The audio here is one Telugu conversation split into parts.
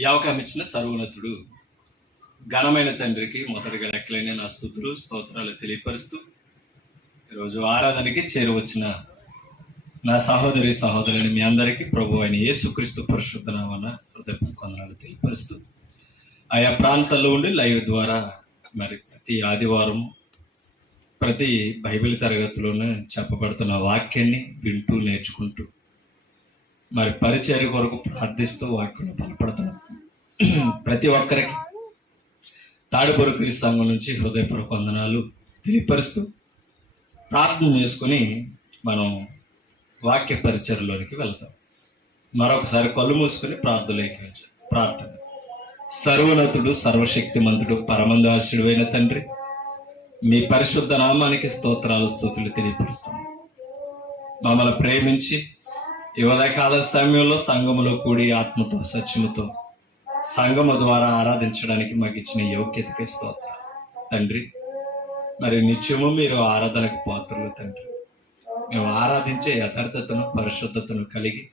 ఈ అవకాశం ఇచ్చిన సర్వోన్నతుడు ఘనమైన తండ్రికి మొదటిగా లెక్కలేని నా స్తుతులు స్తోత్రాలు తెలియపరుస్తూ ఈరోజు ఆరాధనకి చేరువచ్చిన నా సహోదరి సహోదరుని మీ అందరికీ ప్రభు అయిన యేసుక్రీస్తు పరిశుద్ధ నామమున హృదయపూర్వక వందనాలు తెలియపరుస్తూ ఆయా ప్రాంతాల్లో ఉండి లైవ్ ద్వారా మరి ప్రతి ఆదివారం ప్రతి బైబిల్ తరగతిలోనే చెప్పబడుతున్న వాక్యాన్ని వింటూ నేర్చుకుంటూ మరి పరిచర్య కొరకు ప్రార్థిస్తూ వాక్యం బలపడుతున్నాం. ప్రతి ఒక్కరికి తాడిపొరు క్రీస్తు సంఘం నుంచి హృదయపూర్వక వందనాలు తెలియపరుస్తూ ప్రార్థన చేసుకుని మనం వాక్య పరిచర్యలోనికి వెళ్తాం. మరొకసారి కళ్ళు మూసుకొని ప్రార్థనలోకి వచ్చాం. ప్రార్థన. సర్వోన్నతుడు సర్వశక్తిమంతుడు పరమందాసుడు అయిన తండ్రి, మీ పరిశుద్ధ నామానికి స్తోత్రాలు స్తుతులు తెలియపరుస్తున్నాం. మమ్మల్ని ప్రేమించి ఈ ఉదయకాల సమయంలో సంఘములో కూడి ఆత్మతో సత్యముతో సంఘము ద్వారా ఆరాధించడానికి మాకు ఇచ్చిన యోగ్యతకి స్తోత్రాలు తండ్రి. మరి నిత్యము మీరు ఆరాధనకు పాత్రలు తండ్రి. మేము ఆరాధించే యథార్థతను పరిశుద్ధతను కలిగి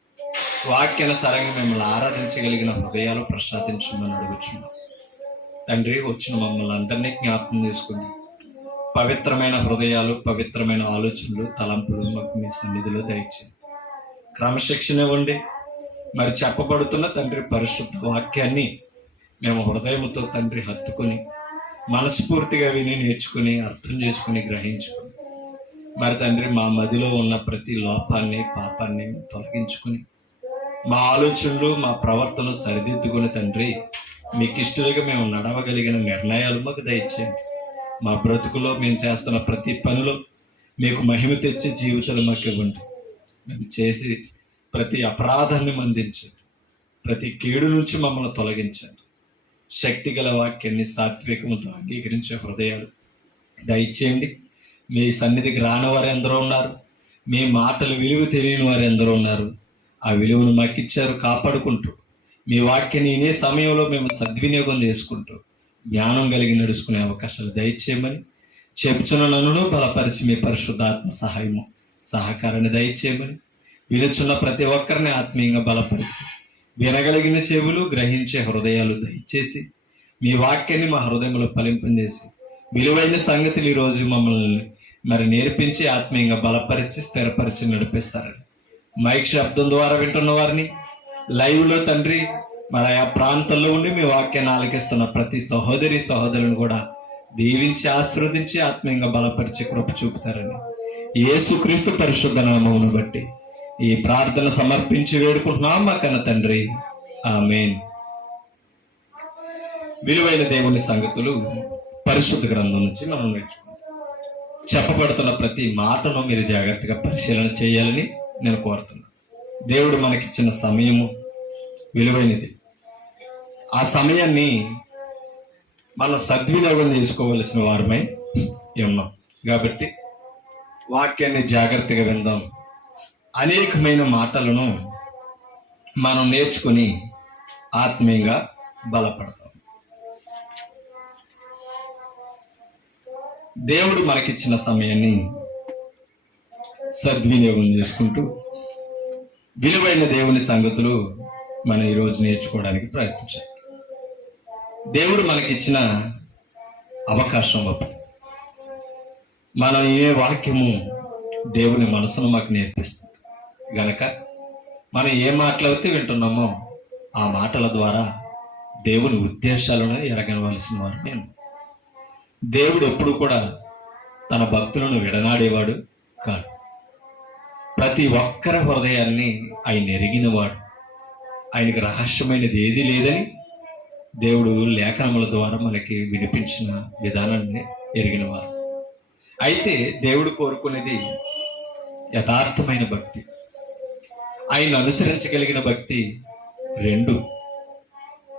వాక్యానుసారంగా మిమ్మల్ని ఆరాధించగలిగిన హృదయాలు ప్రసాదించమని అడుగుచున్నాం తండ్రి. వచ్చిన మమ్మల్ని అందరినీ జ్ఞాపకం చేసుకుని పవిత్రమైన హృదయాలు, పవిత్రమైన ఆలోచనలు, తలంపులు మాకు మీ సన్నిధిలో దయచేయండి. క్రమశిక్షణ ఇవ్వండి. మరి చెప్పబడుతున్న తండ్రి పరిశుద్ధ వాక్యాన్ని మేము హృదయంతో తండ్రి హత్తుకొని మనస్ఫూర్తిగా విని నేర్చుకుని అర్థం చేసుకుని గ్రహించుకుని మరి తండ్రి మా మదిలో ఉన్న ప్రతి లోపాన్ని పాపాన్ని తొలగించుకుని మా ఆలోచనలు మా ప్రవర్తన సరిదిద్దుకుని తండ్రి మీకు ఇష్టలుగా మేము నడవగలిగిన నిర్ణయాలు మాకు దయచేయండి. మా బ్రతుకులో మేము చేస్తున్న ప్రతి పనిలో మీకు మహిమ తెచ్చే జీవితాలు మాకు ఇవ్వండి. మేము చేసి ప్రతి అపరాధాన్ని మందించండి. ప్రతి కీడు నుంచి మమ్మల్ని తొలగించండి. శక్తి గల వాక్యాన్ని సాత్వికముతో అంగీకరించే హృదయాలు దయచేయండి. మీ సన్నిధికి రాని వారు ఎందరో ఉన్నారు. మీ మాటలు విలువ తెలియని వారు ఎందరో ఉన్నారు. ఆ విలువను మాకు ఇచ్చారు. కాపాడుకుంటూ మీ వాక్యాన్ని ఇనే సమయంలో మేము సద్వినియోగం చేసుకుంటూ జ్ఞానం కలిగి నడుచుకునే అవకాశాలు దయచేయమని చెప్తున్న నన్ను బలపరిచి మీ పరిశుద్ధాత్మ సహాయము సహకారాన్ని దయచేయమని వినుచున్న ప్రతి ఒక్కరిని ఆత్మీయంగా బలపరిచి వినగలిగిన చెవులు, గ్రహించే హృదయాలు దయచేసి మీ వాక్యాన్ని మా హృదయంలో ఫలింపజేసి విలువైన సంగతులు ఈరోజు మమ్మల్ని మరి నేర్పించి ఆత్మీయంగా బలపరిచి స్థిరపరిచి నడిపిస్తారని మైక్ శబ్దం ద్వారా వింటున్న వారిని లైవ్లో తండ్రి మరి ఆ ప్రాంతంలో ఉండి మీ వాక్యాన్ని ఆలకిస్తున్న ప్రతి సహోదరి సహోదరులను కూడా దీవించి ఆశీర్వదించి ఆత్మీయంగా బలపరిచి కృప చూపుతారని యేసుక్రీస్తు పరిశుద్ధ నామమును బట్టి ఈ ప్రార్థన సమర్పించి వేడుకుంటున్నాం మా కన్న తండ్రి. ఆమేన్. విలువైన దేవుని సంగతులు పరిశుద్ధ గ్రంథం నుంచి మనం నేర్చుకుంటాం. చెప్పబడుతున్న ప్రతి మాటను మీరు జాగ్రత్తగా పరిశీలన చేయాలని నేను కోరుతున్నాను. దేవుడు మనకిచ్చిన సమయము విలువైనది. ఆ సమయాన్ని మనం సద్వినియోగం చేసుకోవలసిన వారమై ఉన్నాం. కాబట్టి వాక్యాన్ని జాగ్రత్తగా విందాం. అనేకమైన మాటలను మనం నేర్చుకుని ఆత్మీయంగా బలపడతాం. దేవుడు మనకిచ్చిన సమయాన్ని సద్వినియోగం చేసుకుంటూ విలువైన దేవుని సంగతులు మనం ఈరోజు నేర్చుకోవడానికి ప్రయత్నించాలి. దేవుడు మనకిచ్చిన అవకాశం మనం ఏ వాక్యము దేవుని మనసును మాకు నేర్పిస్తుంది గనక మనం ఏ మాటలైతే వింటున్నామో ఆ మాటల ద్వారా దేవుని ఉద్దేశాలను ఎరగవలసిన వారు నేను. దేవుడు ఎప్పుడు కూడా తన భక్తులను విడనాడేవాడు కాదు. ప్రతి ఒక్కరి హృదయాన్ని ఆయన ఎరిగినవాడు. ఆయనకి రహస్యమైనది ఏది లేదని దేవుడు లేఖనముల ద్వారా మనకి వినిపించిన విధానాన్ని ఎరిగినవారు. అయితే దేవుడు కోరుకునేది యథార్థమైన భక్తి. ఆయన అనుసరించగలిగిన భక్తి రెండు.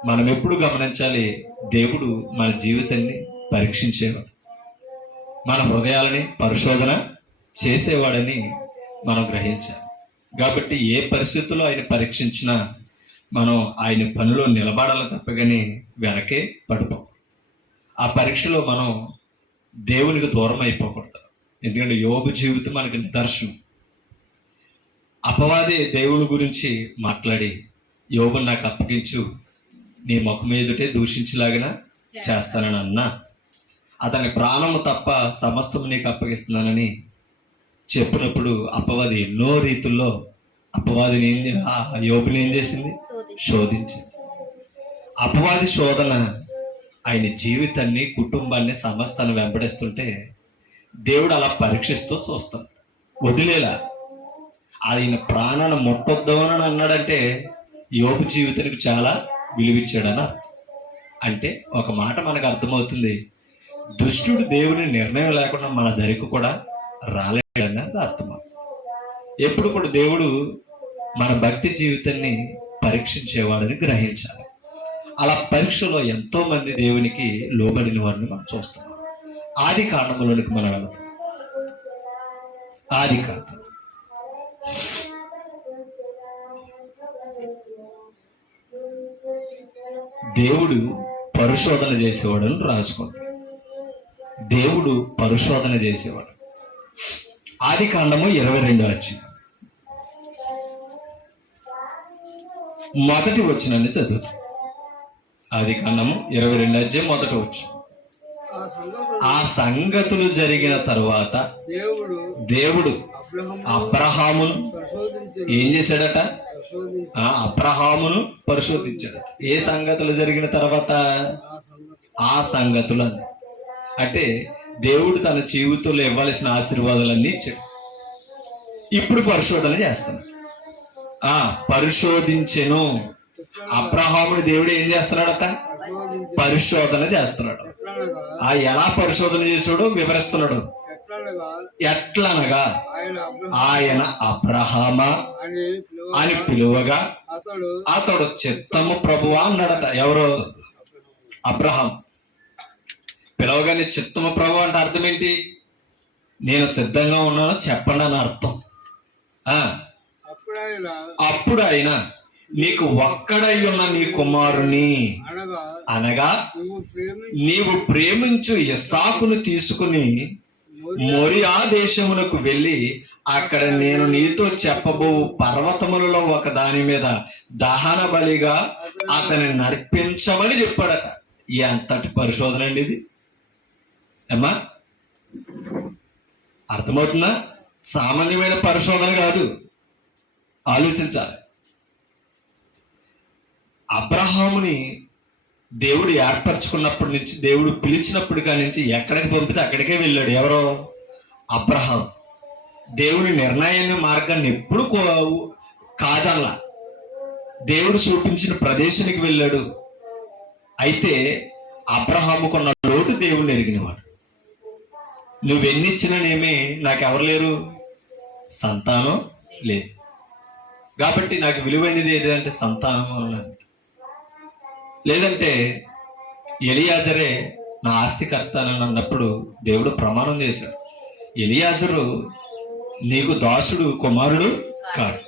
మనం ఎప్పుడు గమనించాలి, దేవుడు మన జీవితాన్ని పరీక్షించేవాడు, మన హృదయాలని పరిశోధన చేసేవాడని మనం గ్రహించాలి. కాబట్టి ఏ పరిస్థితుల్లో ఆయన పరీక్షించినా మనం ఆయన పనిలో నిలబడాలి తప్పగానే వెనకే పడిపో. ఆ పరీక్షలో మనం దేవునికి దూరం అయిపోకూడదు. ఎందుకంటే యోబు జీవితం మనకి నిదర్శనం. అపవాది దేవుని గురించి మాట్లాడి యోబుని నాకు అప్పగించు, నీ ముఖం ఎదుటే దూషించలాగిన చేస్తానని అన్నా. అతని ప్రాణము తప్ప సమస్తము నీకు అప్పగిస్తున్నానని చెప్పినప్పుడు అపవాది ఎన్నో రీతుల్లో అపవాదిని యోబుని ఏం చేసింది? శోధించింది. అపవాది శోధన ఆయన జీవితాన్ని, కుటుంబాన్ని, సమస్తాన్ని వెంబడిస్తుంటే దేవుడు అలా పరీక్షిస్తూ చూస్తాడు, వదిలేలా. ఆయన ప్రాణాన్ని ముట్టొద్దామని అన్నాడంటే యోబు జీవితానికి చాలా విలువిచ్చాడని అర్థం. అంటే ఒక మాట మనకు అర్థమవుతుంది, దుష్టుడు దేవుని నిర్ణయం లేకుండా మన దరికి కూడా రాలేడన్నది అర్థమవుతుంది. ఎప్పుడు కూడా దేవుడు మన భక్తి జీవితాన్ని పరీక్షించేవాడని గ్రహించాలి. అలా పరీక్షలో ఎంతో మంది దేవునికి లోబడిన వారిని మనం చూస్తున్నాం. ఆది కాండంలోనికి మనం వెళతాం. ఆది కాండం దేవుడు పరిశోధన చేసేవాడు అని రాసుకోండి. దేవుడు పరిశోధన చేసేవాడు. ఆది కాండము 22 అధ్యాయం మొదటి వచనాన్ని చదువు. ఆది కాండము 22 అధ్యాయం మొదటి వచనం. ఆ సంగతులు జరిగిన తరువాత దేవుడు అబ్రహామును ఏం చేశాడట? అబ్రహామును పరిశోధించాడట. ఏ సంగతులు జరిగిన తర్వాత? ఆ సంగతులు అంటే దేవుడు తన జీవితంలో ఇవ్వాల్సిన ఆశీర్వాదాలన్నీ ఇచ్చాడు. ఇప్పుడు పరిశోధన చేస్తాను. పరిశోధించెను. అబ్రహాముని దేవుడు ఏం చేస్తున్నాడట? పరిశోధన చేస్తున్నాడు. ఎలా పరిశోధన చేసాడో వివరిస్తున్నాడు. ఎట్లనగా ఆయన అబ్రహామా అని పిలువగా అతడు చిత్తము ప్రభువా అన్నాడట. ఎవరు? అబ్రహాం. పిలవగానే చిత్తము ప్రభు అంటే అర్థం ఏంటి? నేను సిద్ధంగా ఉన్నాను చెప్పండి అని అర్థం. అప్పుడు ఆయన నీకు ఒక్కడై ఉన్న నీ కుమారుని అనగా నీవు ప్రేమించు ఇస్సాకును తీసుకుని మోరియా దేశమునకు వెళ్ళి అక్కడ నేను నీతో చెప్పబో పర్వతములలో ఒక దాని మీద దహన బలిగా అతని నర్పించమని చెప్పాడట. ఎంతటి పరిశోధన అండి ఇది! అమ్మా, అర్థమవుతుందా? సామాన్యమైన పరిశోధన కాదు. ఆలోచించాలి. అబ్రహాముని దేవుడు ఏర్పరచుకున్నప్పటి నుంచి, దేవుడు పిలిచినప్పటి కాడి నుంచి ఎక్కడికి పంపితే అక్కడికే వెళ్ళాడు. ఎవరో? అబ్రహాం. దేవుని నిర్ణయాన్ని, మార్గాన్ని ఎప్పుడు కాదల్లా. దేవుడు చూపించిన ప్రదేశానికి వెళ్ళాడు. అయితే అబ్రహాముకున్న లోటు దేవుడిని ఎరిగినవాడు. నువ్వెన్నిచ్చిననేమి నాకెవరు లేరు, సంతానం లేదు. కాబట్టి నాకు విలువైనది ఏదంటే సంతానం అన్నది. లేదంటే ఎలియాజరే నా ఆస్తికర్త అని అన్నప్పుడు దేవుడు ప్రమాణం చేశాడు. ఎలియాజరు నీకు దాసుడు, కుమారుడు కాడు.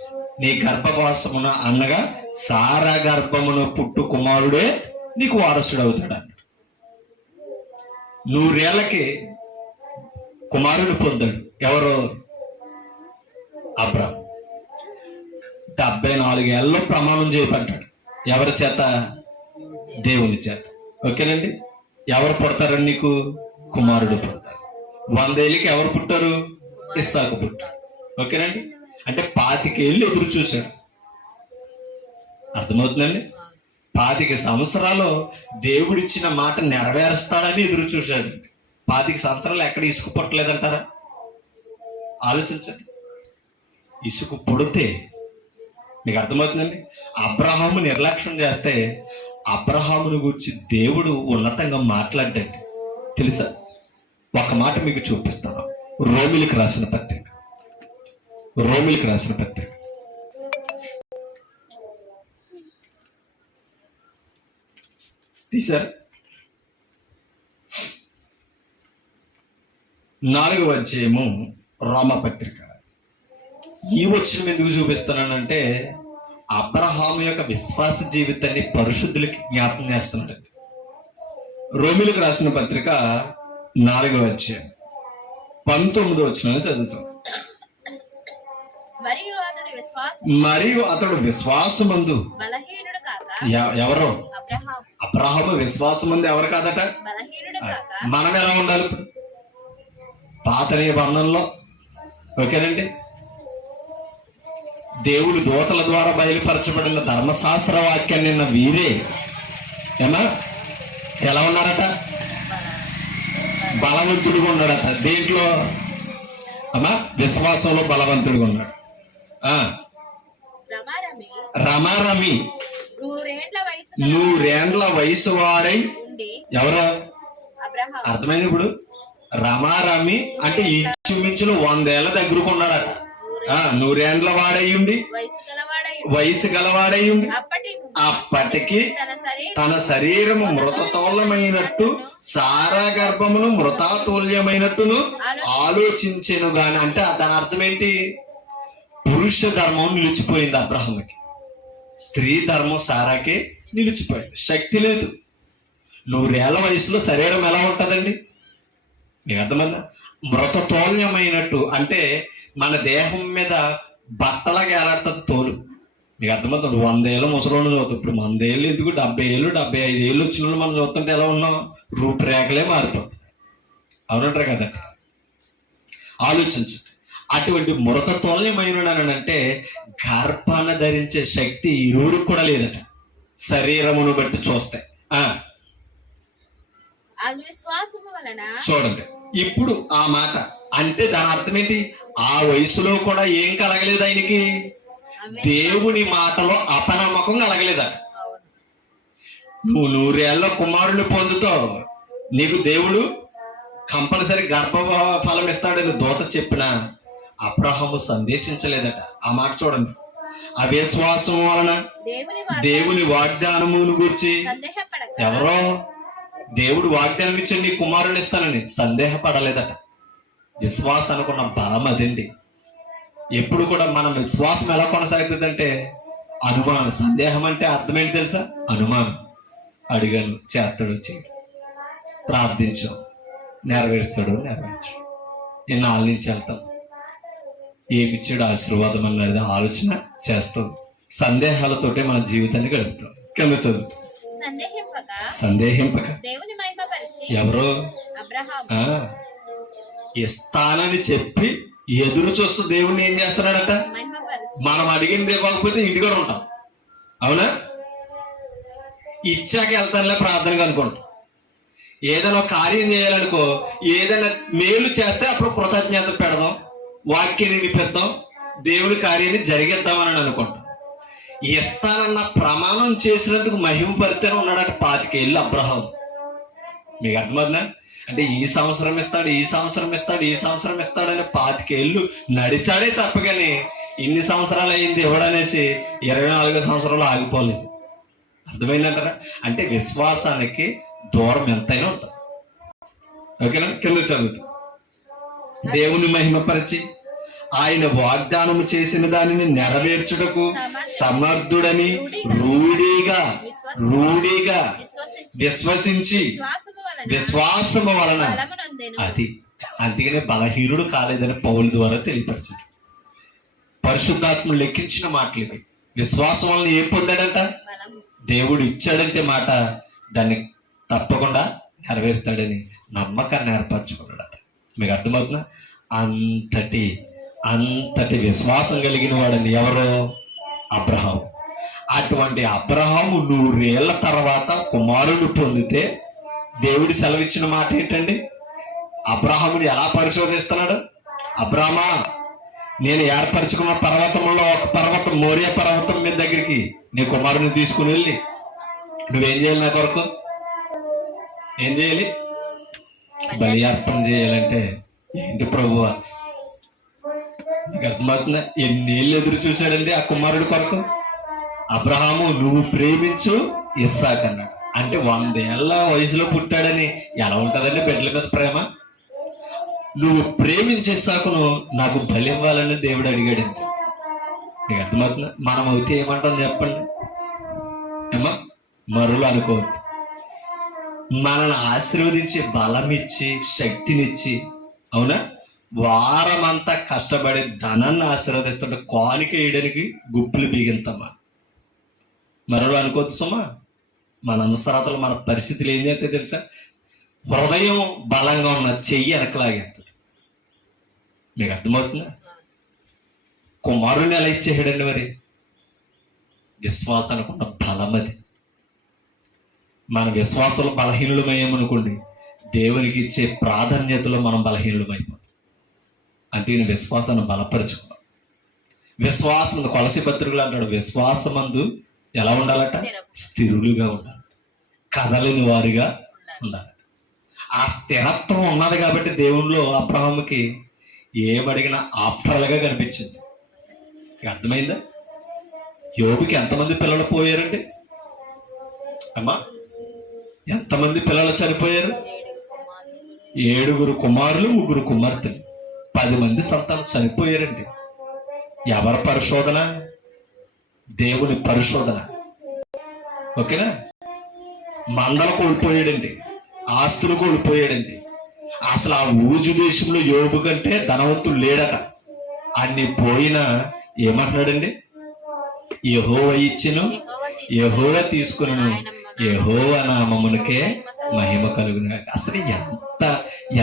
నీ గర్భవాసమున అనగా సారా గర్భమున పుట్టు కుమారుడే నీకు వారసుడు అవుతాడు అన్నాడు. 100 ఏళ్లకి కుమారుడు పొందాడు. ఎవరు? అబ్రహాం. 74 ఏళ్ళలో ప్రమాణం చేయబడ్డాడు. ఎవరి చేత? దేవుని చేత. ఓకేనండి. ఎవరు పుడతారని నీకు? కుమారుడు పుడతారు. 100 ఏళ్ళకి ఎవరు పుట్టారు? ఇస్సాకు పుట్టారు. ఓకేనండి. అంటే 25 ఏళ్ళు ఎదురు చూశాడు. అర్థమవుతుందండి? 25 సంవత్సరాలు దేవుడిచ్చిన మాట నెరవేరుస్తాడని ఎదురు చూశాడు. 25 సంవత్సరాలు ఎక్కడ ఇసుకు పుట్టలేదంటారా? ఆలోచించండి. ఇసుకు పుడితే మీకు అర్థమవుతుందండి. అబ్రహాము నిర్లక్ష్యం చేస్తే అబ్రహాముని గురించి దేవుడు ఉన్నతంగా మాట్లాడ్డండి. తెలుసా? ఒక మాట మీకు చూపిస్తాను. రోమిలికి రాసిన పత్రిక, రోమిలికి రాసిన పత్రిక తీశారు. 4వ అధ్యాయము రోమపత్రిక. ఈ వచనం ఎందుకు చూపిస్తున్నానంటే అబ్రహాము యొక్క విశ్వాస జీవితాన్ని పరిశుద్ధులకి జ్ఞాపకం చేస్తున్నాడండి. రోమిలకు రాసిన పత్రిక 4వ అధ్యాయం 19వ వచనాన్ని చదువుతాం. మరియు అతడు విశ్వాసమందు బలహీనుడు కాక ఎవరో అబ్రహాము విశ్వాసం ఉంది ఎవరు కాదట. మనం ఎలా ఉండాలి ఇప్పుడు పాత నిబంధనలో? ఓకేనండి, దేవుడు దూతల ద్వారా బయలుపరచబడిన ధర్మశాస్త్ర వాక్యాన్ని నిన్న వీరే ఏమా ఎలా ఉన్నారట? బలవంతుడిగా ఉన్నాడట. దేంట్లో అమ్మా? విశ్వాసంలో బలవంతుడిగా ఉన్నాడు. రమారమి 100 వయసు వాడై ఎవరో అర్థమైంది. ఇప్పుడు రమారమి అంటే ఇంచుమించులు 100 ఏళ్ల దగ్గరకు ఉన్నాడట. 100 వాడయ్యుండి వయసు గలవాడయ్యుండి అప్పటికి తన శరీరము మృతతోల్యమైనట్టు సారా గర్భమును మృతాతుల్యమైనట్టును ఆలోచించెను గాని. అంటే దాని అర్థం ఏంటి? పురుష ధర్మం నిలిచిపోయింది అబ్రహాముకి, స్త్రీ ధర్మం సారాకి నిలిచిపోయింది. శక్తి లేదు. 100 ఏళ్ల వయసులో శరీరం ఎలా ఉంటుందండి? మీకు అర్థమైందా? మృతతోల్యమైనట్టు అంటే మన దేహం మీద బట్టలాగా ఏలాడుతుంది తోలు. మీకు అర్థమవుతుంది. 100 ఏళ్ళ ముసలోళ్ళు చూస్తాం. ఇప్పుడు 100 ఏళ్ళు ఎందుకు, 70 ఏళ్ళు 75 ఏళ్ళు వచ్చిన వాళ్ళు మనం చూస్తుంటే ఎలా ఉన్నాం? రూపురేఖలే మారిపోతుంది. అవునంటారు కదండి. ఆలోచించండి. అటువంటి మృతతోల్యమైనంటే గర్భాన్ని ధరించే శక్తి ఇరువురికి కూడా లేదట, శరీరమును బట్టి చూస్తే. చూడండి ఇప్పుడు ఆ మాట అంటే దాని అర్థం ఏంటి? ఆ వయసులో కూడా ఏం కలగలేదు ఆయనకి? దేవుని మాటలో అపనమ్మకం కలగలేదట. నువ్వు 100 ఏళ్ళ కుమారుని పొందుతావు, నీకు దేవుడు కంపల్సరీ గర్భ ఫలం ఇస్తాడని దూత చెప్పిన అబ్రహాము సందేశించలేదట. ఆ మాట చూడండి. అవిశ్వాసం వలన దేవుని వాగ్దానమును గురించి ఎవరో దేవుడు వాగ్దానం ఇచ్చి నీ కుమారుని ఇస్తానని సందేహపడలేదట. విశ్వాసం అనుకున్న బలం అదండి. ఎప్పుడు కూడా మనం విశ్వాసం ఎలా కొనసాగుతుందంటే అనుమానం. సందేహం అంటే అర్థం ఏంటి తెలుసా? అనుమానం. అడిగాను, చేస్తాడు, చేయడు. ప్రార్థించాం, నెరవేర్చాడు, నెరవేర్చాడు. నేను 4 నుంచి వెళ్తాం, ఏమిచ్చాడు ఆశీర్వాదం అనేది ఆలోచన చేస్తాం. సందేహాలతోటే మన జీవితాన్ని గడుపుతాం. కింద చదువుతాం. సందేహింపక ఎవరో ఇస్తానని చెప్పి ఎదురు చూస్తూ దేవుణ్ణి ఏం చేస్తున్నాడట? మనం అడిగింది ఇవ్వకపోతే ఇంటికి ఉంటాం. అవునా? ఇచ్చాక వెళ్తానులే ప్రార్థనగా అనుకుంటాం. ఏదైనా కార్యం చేయాలనుకో, ఏదైనా మేలు చేస్తే అప్పుడు కృతజ్ఞత పెడదాం, వాక్యాన్ని నింపిద్దాం, దేవుని కార్యాన్ని జరిగిద్దామని అనుకుంటాం. ఇస్తానన్న ప్రమాణం చేసినందుకు మహిమ పరితేనే ఉన్నాడట 25 ఏళ్ళు అబ్రహాం. మీకు అర్థమవుతుందా? అంటే ఈ సంవత్సరం ఇస్తాడు, ఈ సంవత్సరం ఇస్తాడు, ఈ సంవత్సరం ఇస్తాడని 25 ఏళ్ళు నడిచాడే తప్ప కానీ ఇన్ని సంవత్సరాలు అయింది ఇవ్వడనేసి 24 సంవత్సరాలు ఆగిపోలేదు. అర్థమైందంటారా? అంటే విశ్వాసానికి దూరం ఎంతైనా ఉంటుంది. ఓకేనా? కింద చదువుతాం. దేవుని మహిమపరిచి ఆయన వాగ్దానము చేసిన దానిని నెరవేర్చుటకు సమర్థుడని రూఢిగా విశ్వసించి విశ్వాసము వలన అది అందుకనే బలహీనుడు కాలేదని పౌలు ద్వారా తెలియపరిచాడు. పరిశుద్ధాత్మ లెక్కించిన మాటలు ఇవి. విశ్వాసం వలన ఏం పొందాడంట? దేవుడు ఇచ్చాడంటే మాట దాన్ని తప్పకుండా నెరవేరుతాడని నమ్మకాన్ని ఏర్పరచుకున్నాడట. మీకు అర్థమవుతుందా? అంతటి విశ్వాసం కలిగిన వాడని ఎవరో? అబ్రహాము. అటువంటి అబ్రహాము 100 ఏళ్ల తర్వాత కుమారుడు పొందితే దేవుడు సెలవిచ్చిన మాట ఏంటండి? అబ్రహాముని ఎలా పరిశోధిస్తున్నాడు? అబ్రహామా, నేను ఏర్పరచుకున్న పర్వతంలో ఒక పర్వతం, మోరియా పర్వతం మీద దగ్గరికి నీ కుమారుని తీసుకుని వెళ్ళి నువ్వేం చేయాలి? నా కొరకు ఏం చేయాలి? బలి అర్పణ చేయాలంటే ఏంటి ప్రభువా? నీకు అర్థమవుతుందా? ఎన్నేళ్ళు ఎదురు చూశాడండి ఆ కుమారుడి కొరకు. అబ్రహాము నువ్వు ప్రేమించు ఇస్సాకు అన్నాడు. అంటే 100 ఏళ్ల వయసులో పుట్టాడని ఎలా ఉంటుందండి బిడ్డల మీద ప్రేమ? నువ్వు ప్రేమించే ఇస్సాకును నాకు బలి ఇవ్వాలని దేవుడు అడిగాడండి. నీకు అర్థమవుతుందా? మనం అయితే ఏమంటాం చెప్పండి? ఏమో మరులు అనుకోవద్దు. మనల్ని ఆశీర్వదించి బలమిచ్చి శక్తినిచ్చి, అవునా, వారమంతా కష్టపడి ధనాన్ని ఆశీర్వదిస్తుంటే కానుక వేయడానికి గుప్పులు బిగింతమ్మా. మరో అనుకోవద్దు సుమా. మన అనుసరతలు మన పరిస్థితులు ఏం చేస్తే తెలుసా? హృదయం బలంగా ఉన్న చెయ్యి వెనకలాగేస్తుంది. మీకు అర్థమవుతుందా? కుమారుని ఎలా ఇచ్చేసాడండి మరి? విశ్వాసానికి ఉన్న బలం అది. మన విశ్వాసంలో బలహీనులమయ్యామనుకోండి, దేవునికి ఇచ్చే ప్రాధాన్యతలో మనం బలహీనులమైపోతాం. అందుకని విశ్వాసాన్ని బలపరుచుకోవాలి. విశ్వాసం కొలసి పత్రికలు అంటాడు, విశ్వాసమందు ఎలా ఉండాలట? స్థిరులుగా ఉండాలి, కదలని వారిగా ఉండాలి. ఆ స్థిరత్వం ఉన్నది కాబట్టి దేవునిలో అబ్రహాముకి ఏమడిగినా ఆఫ్టర్లుగా కనిపించింది. అర్థమైందా? యోబుకి ఎంతమంది పిల్లలు పోయారండి అమ్మా? ఎంతమంది పిల్లలు చనిపోయారు? 7 కుమారులు 3 కుమార్తెలు, 10 మంది సంతానం చనిపోయారండి. ఎవరి పరిశోధన? దేవుని పరిశోధన. ఓకేనా? మందలు కోల్పోయాడండి, ఆస్తులు కోల్పోయాడండి. అసలు ఆ ఊజు దేశంలో యోబు కంటే ధనవంతుడు లేడట. అన్ని పోయినా ఏమంటున్నాడండి? యెహోవా ఇచ్చెను, యెహోవా తీసుకును, యెహోవా నామమునకే మహిమ కలుగును. అసలు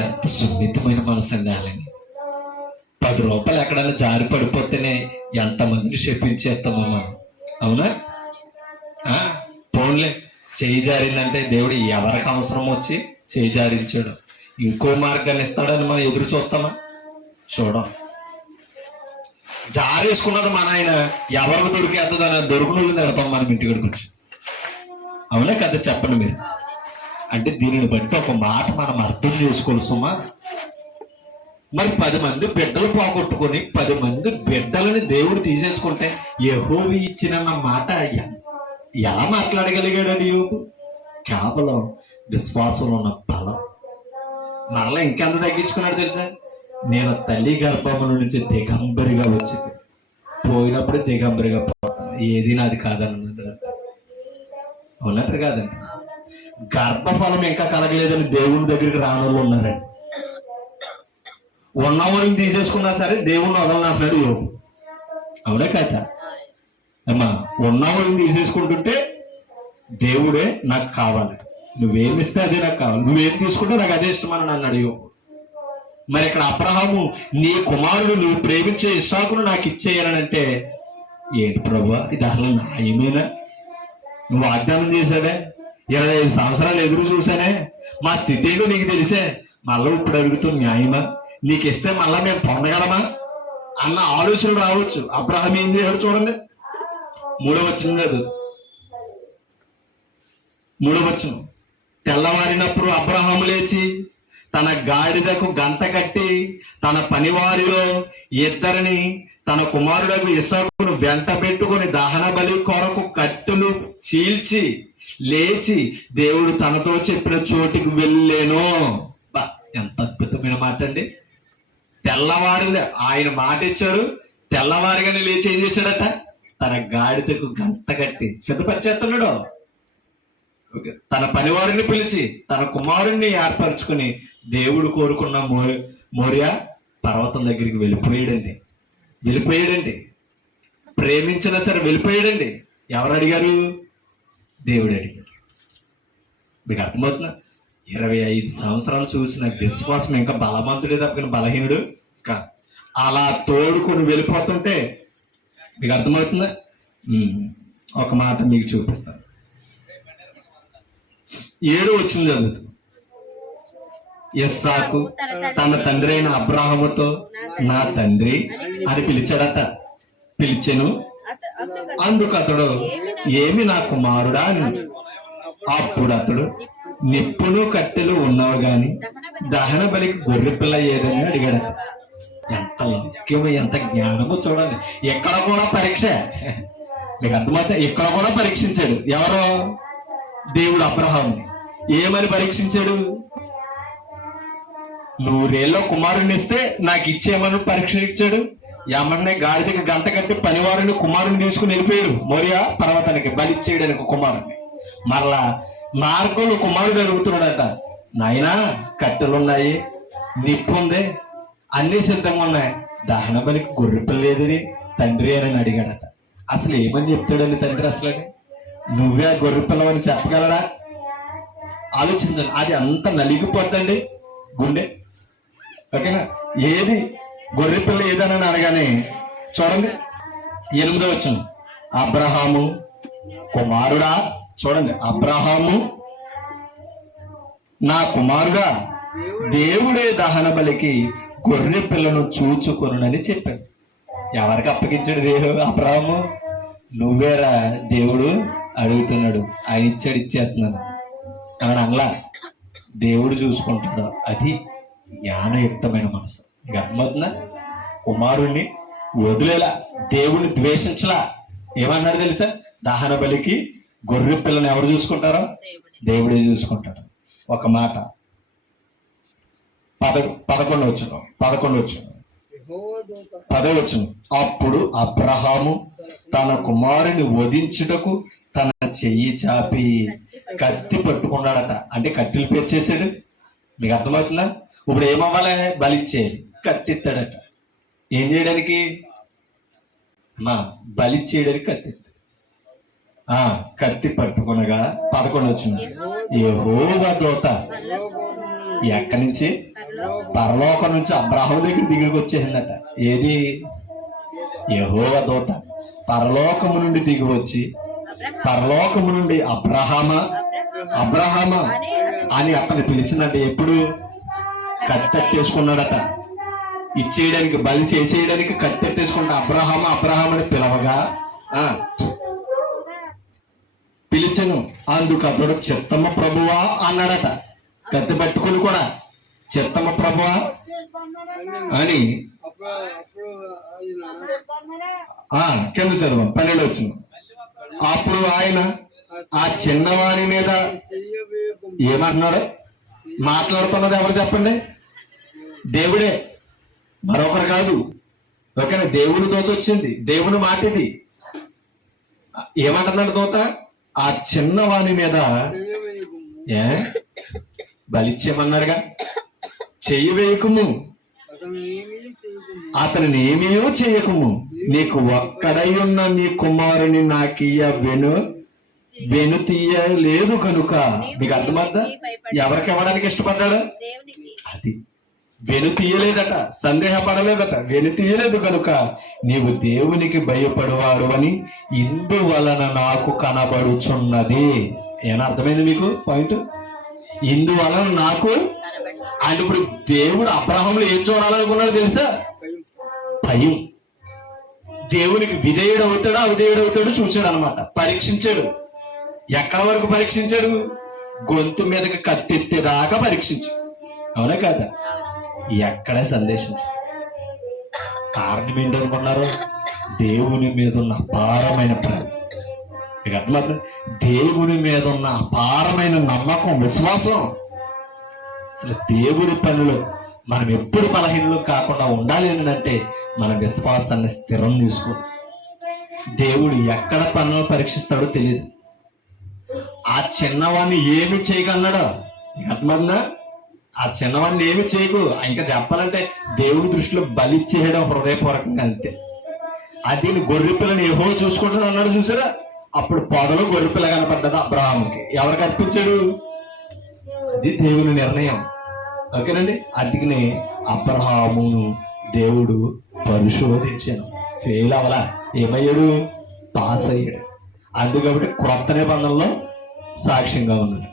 ఎంత సున్నితమైన మనసు అండి వాళ్ళని. 10 రూపాయలు ఎక్కడైనా జారి పడిపోతేనే ఎంతమందిని శపించేస్తామో మనం. అవునా? పోన్లే, చేయి జారిందంటే దేవుడు ఎవరికి అవసరం వచ్చి చేయి జారించాడు, ఇంకో మార్గాన్ని ఇస్తాడని మనం ఎదురు చూస్తామా? చూడం. జారేసుకున్నది మన ఆయన ఎవరికి దొరికేస్తుందని దొరుకును తిడతాం మనం ఇంటికి వచ్చి. అవునా కదా? చెప్పండి మీరు. అంటే దీనిని బట్టి ఒక మాట మనం అర్థం చేసుకోవాలి సుమా. మరి 10 మంది బిడ్డలు పోగొట్టుకొని 10 మంది బిడ్డలని దేవుడు తీసేసుకుంటే యెహోవా ఇచ్చిన మాట ఎలా మాట్లాడగలిగాడని యోబు? కేవలం విశ్వాసంలో ఉన్న బలం. మరలా ఇంకెంత తగ్గించుకున్నాడు తెలుసా? నేను తల్లి గర్భముల నుంచి దిగంబరిగా వచ్చింది, పోయినప్పుడు దిగంబరిగా పోతాను, ఏది నాది కాదన్నది. అవునట్టు కాదండి? గర్భఫలం ఇంకా కలగలేదని దేవుని దగ్గరికి రానోళ్ళు ఉన్నారండి. ఉన్నవాళ్ళని తీసేసుకున్నా సరే దేవుణ్ణి వదలనంటున్నాడు యోబు. అవునే కదా అమ్మా? ఉన్నవాళ్ళని తీసేసుకుంటుంటే దేవుడే నాకు కావాలి, నువ్వేమిస్తే అదే నాకు కావాలి, నువ్వేం తీసుకుంటే నాకు అదే ఇష్టం అని అన్నాడు యోబు. మరి ఇక్కడ అబ్రహాము నీ కుమారుడు నువ్వు ప్రేమించే ఇస్సాకును నాకు ఇచ్చేయాలనంటే ఏంటి ప్రభువా, ఇది అసలు న్యాయమేనా? నువ్వు వాగ్దానం చేశాడే, 25 సంవత్సరాలు ఎదురు చూసానే, మా స్థితి ఏంటో నీకు తెలిసే, మళ్ళీ ఇప్పుడు అడుగుతూ న్యాయమా? నీకు ఇస్తే మళ్ళా మేము పొందగలమా అన్న ఆలోచన రావచ్చు. అబ్రహాం ఏం చేశాడు చూడండి, 3వ వచనం లేదు, 3వ వచనం. తెల్లవారినప్పుడు అబ్రహాము లేచి తన గాడిదకు గంత కట్టి తన పనివారిలో 2 తన కుమారుడకు ఇస్సాకును వెంట పెట్టుకుని దహన బలి కొరకు కట్టులు చీల్చి లేచి దేవుడు తనతో చెప్పిన చోటికి వెళ్ళేను. ఎంత అద్భుతమైన మాట అండి. తెల్లవారి ఆయన మాట ఇచ్చాడు, తెల్లవారిగానే లేచి ఏం చేశాడట? తన గాడిదకు గంట కట్టి సిద్ధపరిచేస్తున్నాడు. తన పనివారిని పిలిచి తన కుమారుణ్ణి ఏర్పరచుకుని దేవుడు కోరుకున్న మోరియా పర్వతం దగ్గరికి వెళ్ళిపోయాడండి. ప్రేమించినా సరే వెళ్ళిపోయాడండి. ఎవరు అడిగారు? దేవుడు అడిగాడు. మీకు అర్థమవుతుందా? 25 సంవత్సరాలు చూసిన విశ్వాసం ఇంకా బలవంతుడే తప్ప బలహీనుడు కాదు. అలా తోడుకొని వెళ్ళిపోతుంటే మీకు అర్థమవుతుందా? ఒక మాట మీకు చూపిస్తాను. 7వ వచనం చదువుతుంది. ఇస్సాకు తన తండ్రి అయిన అబ్రాహాముతో నా తండ్రి అని పిలిచాడట. పిలిచెను, అందుకు అతడు ఏమి నా కుమారుడా అని. అప్పుడు అతడు నిప్పులు కట్టెలు ఉన్నవి గాని దహన బలికి గొర్రె పిల్ల ఏదని అడిగాడట. ఎంత లౌక్యమో, ఎంత జ్ఞానమో చూడండి. ఎక్కడ కూడా పరీక్ష. మీకు అర్థమైతే ఇక్కడ కూడా పరీక్షించాడు. ఎవరో? దేవుడు అబ్రహాముని. ఏమని పరీక్షించాడు? 100 ఏళ్ళ కుమారుని ఇస్తే నాకు ఇచ్చేమని పరీక్షించాడు. ఏమన్నా గాడిదకి గంట కట్టి పనివారిని కుమారుని తీసుకుని వెళ్ళిపోయాడు మోరియా పర్వతానికి బలిచ్చేయడానికి కుమారుని. మరలా మార్గంలో కుమారుడు అడుగుతున్నాడట, నాయనా కట్టెలున్నాయి, నిప్పు ఉంది, అన్ని సిద్ధంగా ఉన్నాయి, దహన బలికి గొర్రె పిల్ల లేదని తండ్రి అని అడిగాడట. అసలు ఏమని చెప్తాడండి తండ్రి? అసలు నువ్వే గొర్రె పిల్లవని చెప్పగలరా? ఆలోచించండి. అది అంత నలిగిపోద్దండి గుండె. ఓకేనా? ఏది గొర్రె పిల్ల ఏదని అనగానే చూడండి 8వ వచనం, అబ్రహాము కుమారుడా, చూడండి, అబ్రహాము నా కుమారుడా, దేవుడే దహన బలికి గొర్రె పిల్లను చూచుకొనునని చెప్పాడు. ఎవరికి అప్పగించాడు దేవుడు? అబ్రహాము. నువ్వేరా దేవుడు అడుగుతున్నాడు, ఆయన ఇచ్చాడు, ఇచ్చేస్తున్నాను అని అనలా. దేవుడు చూసుకుంటాడు. అది జ్ఞానయుక్తమైన మనసు. ఇక అర్థమవుతుందా? కుమారుణ్ణి వదిలేలా, దేవుడిని ద్వేషించలా. ఏమన్నాడు తెలుసా? దహన బలికి గొర్రె పిల్లని ఎవరు చూసుకుంటారో దేవుడే చూసుకుంటాడు. ఒక మాట 11 వచనం. అప్పుడు అబ్రహాము తన కుమారుని వధించుటకు తన చెయ్యి చాపి కత్తి పట్టుకున్నాడట. అంటే కత్తిలు పేర్చేసాడు. మీకు అర్థమవుతుందా? ఇప్పుడు ఏమవ్వాలి? బలిచ్చేయాలి. కత్తి ఎత్తాడట. ఏం చేయడానికి? బలిచ్చేయడానికి కత్తి ఎత్తాడు. కత్తి పట్టుకునగా 11 వచనం, యెహోవా దూత ఎక్కడి నుంచి? పరలోకం నుంచి అబ్రహాము దగ్గర దిగికి వచ్చేసిందట. ఏది? యెహోవా దూత పరలోకము నుండి దిగి వచ్చి పరలోకము నుండి అబ్రహామా అని అతను పిలిచిందంటే ఎప్పుడు? కత్తెట్టేసుకున్నాడట. ఇచ్చేయడానికి, బలి చేసేయడానికి కత్తెట్టేసుకుంటే అబ్రహాం అని పిలవగా పిలిచను. అందుకు అతడు చిత్తమ్మ ప్రభువా అన్నాడట. కత్తి పట్టుకుని కూడా చిత్తమ్మ ప్రభువా అని కింద చదువు 12 వచనం. అప్పుడు ఆయన ఆ చిన్నవాని మీద ఏమంటున్నాడు? మాట్లాడుతున్నది ఎవరు చెప్పండి? దేవుడే, మరొకరు కాదు. ఓకేనా? దేవుని దూత వచ్చింది, దేవుని మాట ఇది. ఏమంటున్నాడు దూత? ఆ చిన్నవాని మీద బలిచ్చేయమన్నాడుగా. చెయ్యి వేయకుము, అతనిని ఏమీ చేయకుము, నీకు ఒక్కడై ఉన్న నీ కుమారుని నాకియ్య వెనుతీయలేదు కనుక. మీకు అర్థమవుతా? ఎవరికి ఇవ్వడానికి ఇష్టపడ్డాడు? అది వెనుతీయలేదట, సందేహపడలేదట. వెనుతీయలేదు కనుక నీవు దేవునికి భయపడవాడు అని ఇందువలన నాకు కనబడుచున్నది. ఏమన్నా అర్థమైంది మీకు పాయింట్? ఇందువలన నాకు. ఆయన ఇప్పుడు దేవుడు అబ్రహాములో ఏం చూడాలనుకున్నాడు తెలుసా? భయం. దేవునికి విధేయుడు అవుతాడు, అవిధేయుడు అవుతాడు చూశాడు అనమాట. పరీక్షించాడు. ఎక్కడ వరకు పరీక్షించాడు? గొంతు మీదకి కత్తెత్తేదాకా పరీక్షించాడు. అవునా కాదా? ఎక్కడే సందేశించాడు. కారణం ఏంటనుకున్నారు? దేవుని మీద ఉన్న అపారమైన ప్రేమ. మీకు అర్థమవుతుంది? దేవుని మీద ఉన్న అపారమైన నమ్మకం, విశ్వాసం. అసలు దేవుడి పనులు మనం ఎప్పుడు బలహీనలు కాకుండా ఉండాలి అంటే మన విశ్వాసాన్ని స్థిరం చేసుకో. దేవుడు ఎక్కడ పనులు పరీక్షిస్తాడో తెలియదు. ఆ చిన్నవాడిని ఏమి చేయగలన్నాడో మీకు అర్థమవుతుందా? ఆ చిన్నవాడిని ఏమి చేయకు. ఇంకా చెప్పాలంటే దేవుడి దృష్టిలో బలిచ్చేయడం హృదయపూర్వకంగా అంతే. అది గొర్రె పిల్లని యెహోవా చూసుకుంటాడు అన్నాడు చూసారా? అప్పుడు పొదలో గొర్రె పిల్ల కనపడ్డది అబ్రహాముకి. ఎవరికి అర్పించాడు? అది దేవుని నిర్ణయం. ఓకేనండి? అందుకనే అబ్రహామును దేవుడు పరిశోధించాను. ఫెయిల్ అవ్వలా. ఏమయ్యాడు? పాస్ అయ్యాడు. అందుకబట్టి క్రొత్త నిబంధనలో సాక్ష్యంగా ఉన్నాడు.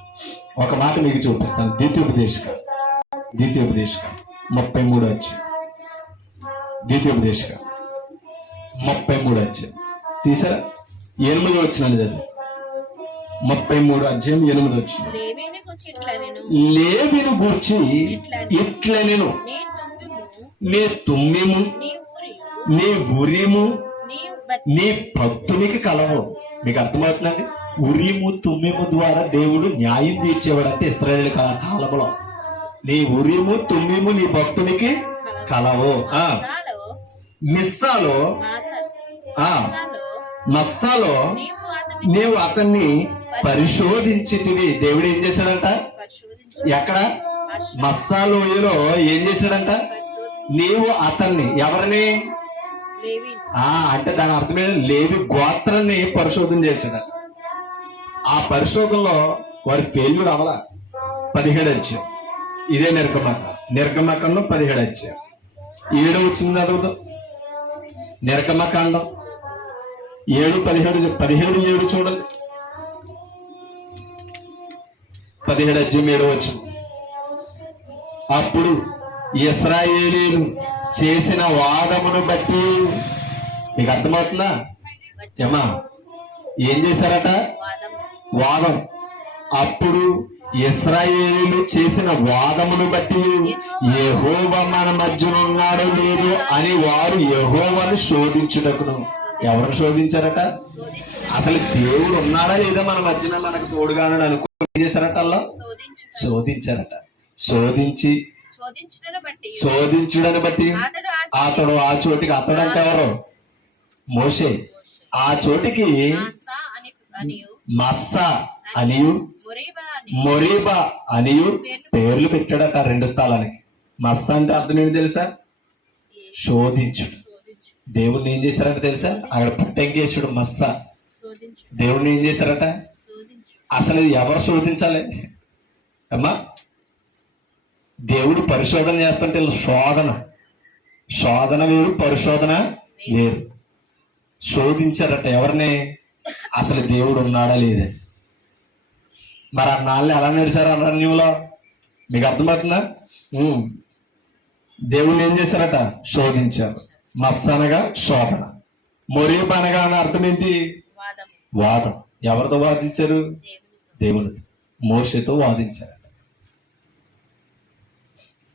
ఒక మాట మీకు చూపిస్తాను. ద్వితీయోపదేశకాండం 33 వచ్చి ద్వితీయోపదేశకాండం 33 వచ్చి తీసారా? 8వ వచనం చదువు. 33 అధ్యాయం 8వ వచనం. లేవిని గూర్చి ఇట్ల నేను నీ తుమ్మిము నీ ఉరిము నీ భక్తునికి కలవు. మీకు అర్థమవుతుందండి? ఉరిము తుమ్మిము ద్వారా దేవుడు న్యాయం తీర్చేవాడంటే ఇశ్రాయేలు కాలంలో. నీ ఉరిము తుమ్మిము నీ భక్తునికి కలవు. మస్సాలో నీవు అతన్ని పరిశోధించితివి. దేవుడు ఏం చేశాడంట? ఎక్కడ? మస్సాలోయలో ఏం చేశాడంట? నీవు అతన్ని, ఎవరిని? అంటే దాని అర్థమే లేవి గోత్రాన్ని పరిశోధన చేశాడట. ఆ పరిశోధనలో వారి ఫెయిల్యూర్ అవలా. 17 అధ్యాయం ఇదే నిర్గమకాండం 17 అధ్యాయం 7 వచ్చింది చదువుదు. నిర్గమకాండం 17 చూడండి. 17 అధ్యాయం 7 వచ్చింది. అప్పుడు ఇశ్రాయేలీయులు చేసిన వాదమును బట్టి, మీకు అర్థమవుతుందా ఏమా? ఏం చేశారట? వాదం. అప్పుడు ఇశ్రాయేలీయులు చేసిన వాదమును బట్టి యెహోవా మన మధ్యన ఉన్నాడో లేదో అని వారు యెహోవాను శోధించుటకును. ఎవరు శోధించారట? అసలు దేవుడు ఉన్నాడా లేదా మన మధ్యన, మనకు తోడుగానని అనుకుని ఏం చేశారట? అలా శోధించారట. శోధించుడని బట్టి అతడు ఆ చోటికి, అతడు అంటే ఎవరు? మోషే. ఆ చోటికి మస్సా అనియు మొరీబా అనియు పేర్లు పెట్టాడట 2 స్థలానికి. మస్సా అంటే అర్థం ఏంటి తెలుసా? శోధించుడు. దేవుణ్ణి ఏం చేశారంట తెలుసా? అక్కడ పుట్టెంకేశాడు మస్సా. దేవుణ్ణి ఏం చేశారట? అసలు ఎవరు శోధించాలి అమ్మా? దేవుడు పరిశోధన చేస్తుంటే శోధన వేరు, పరిశోధన వేరు. శోధించారట ఎవరిని? అసలు దేవుడు ఉన్నాడా లేదా. మరి అన్నాళ్ళని ఎలా నడిచారు అరణ్యంలో? మీకు అర్థమవుతుందా? దేవుణ్ణి ఏం చేశారట? శోధించారు. మస్స అనగా శోధన, మొరీబ్ అనగా అని అర్థం ఏంటి? వాదం. ఎవరితో వాదించారు? దేవునితో, మోషేతో వాదించారట.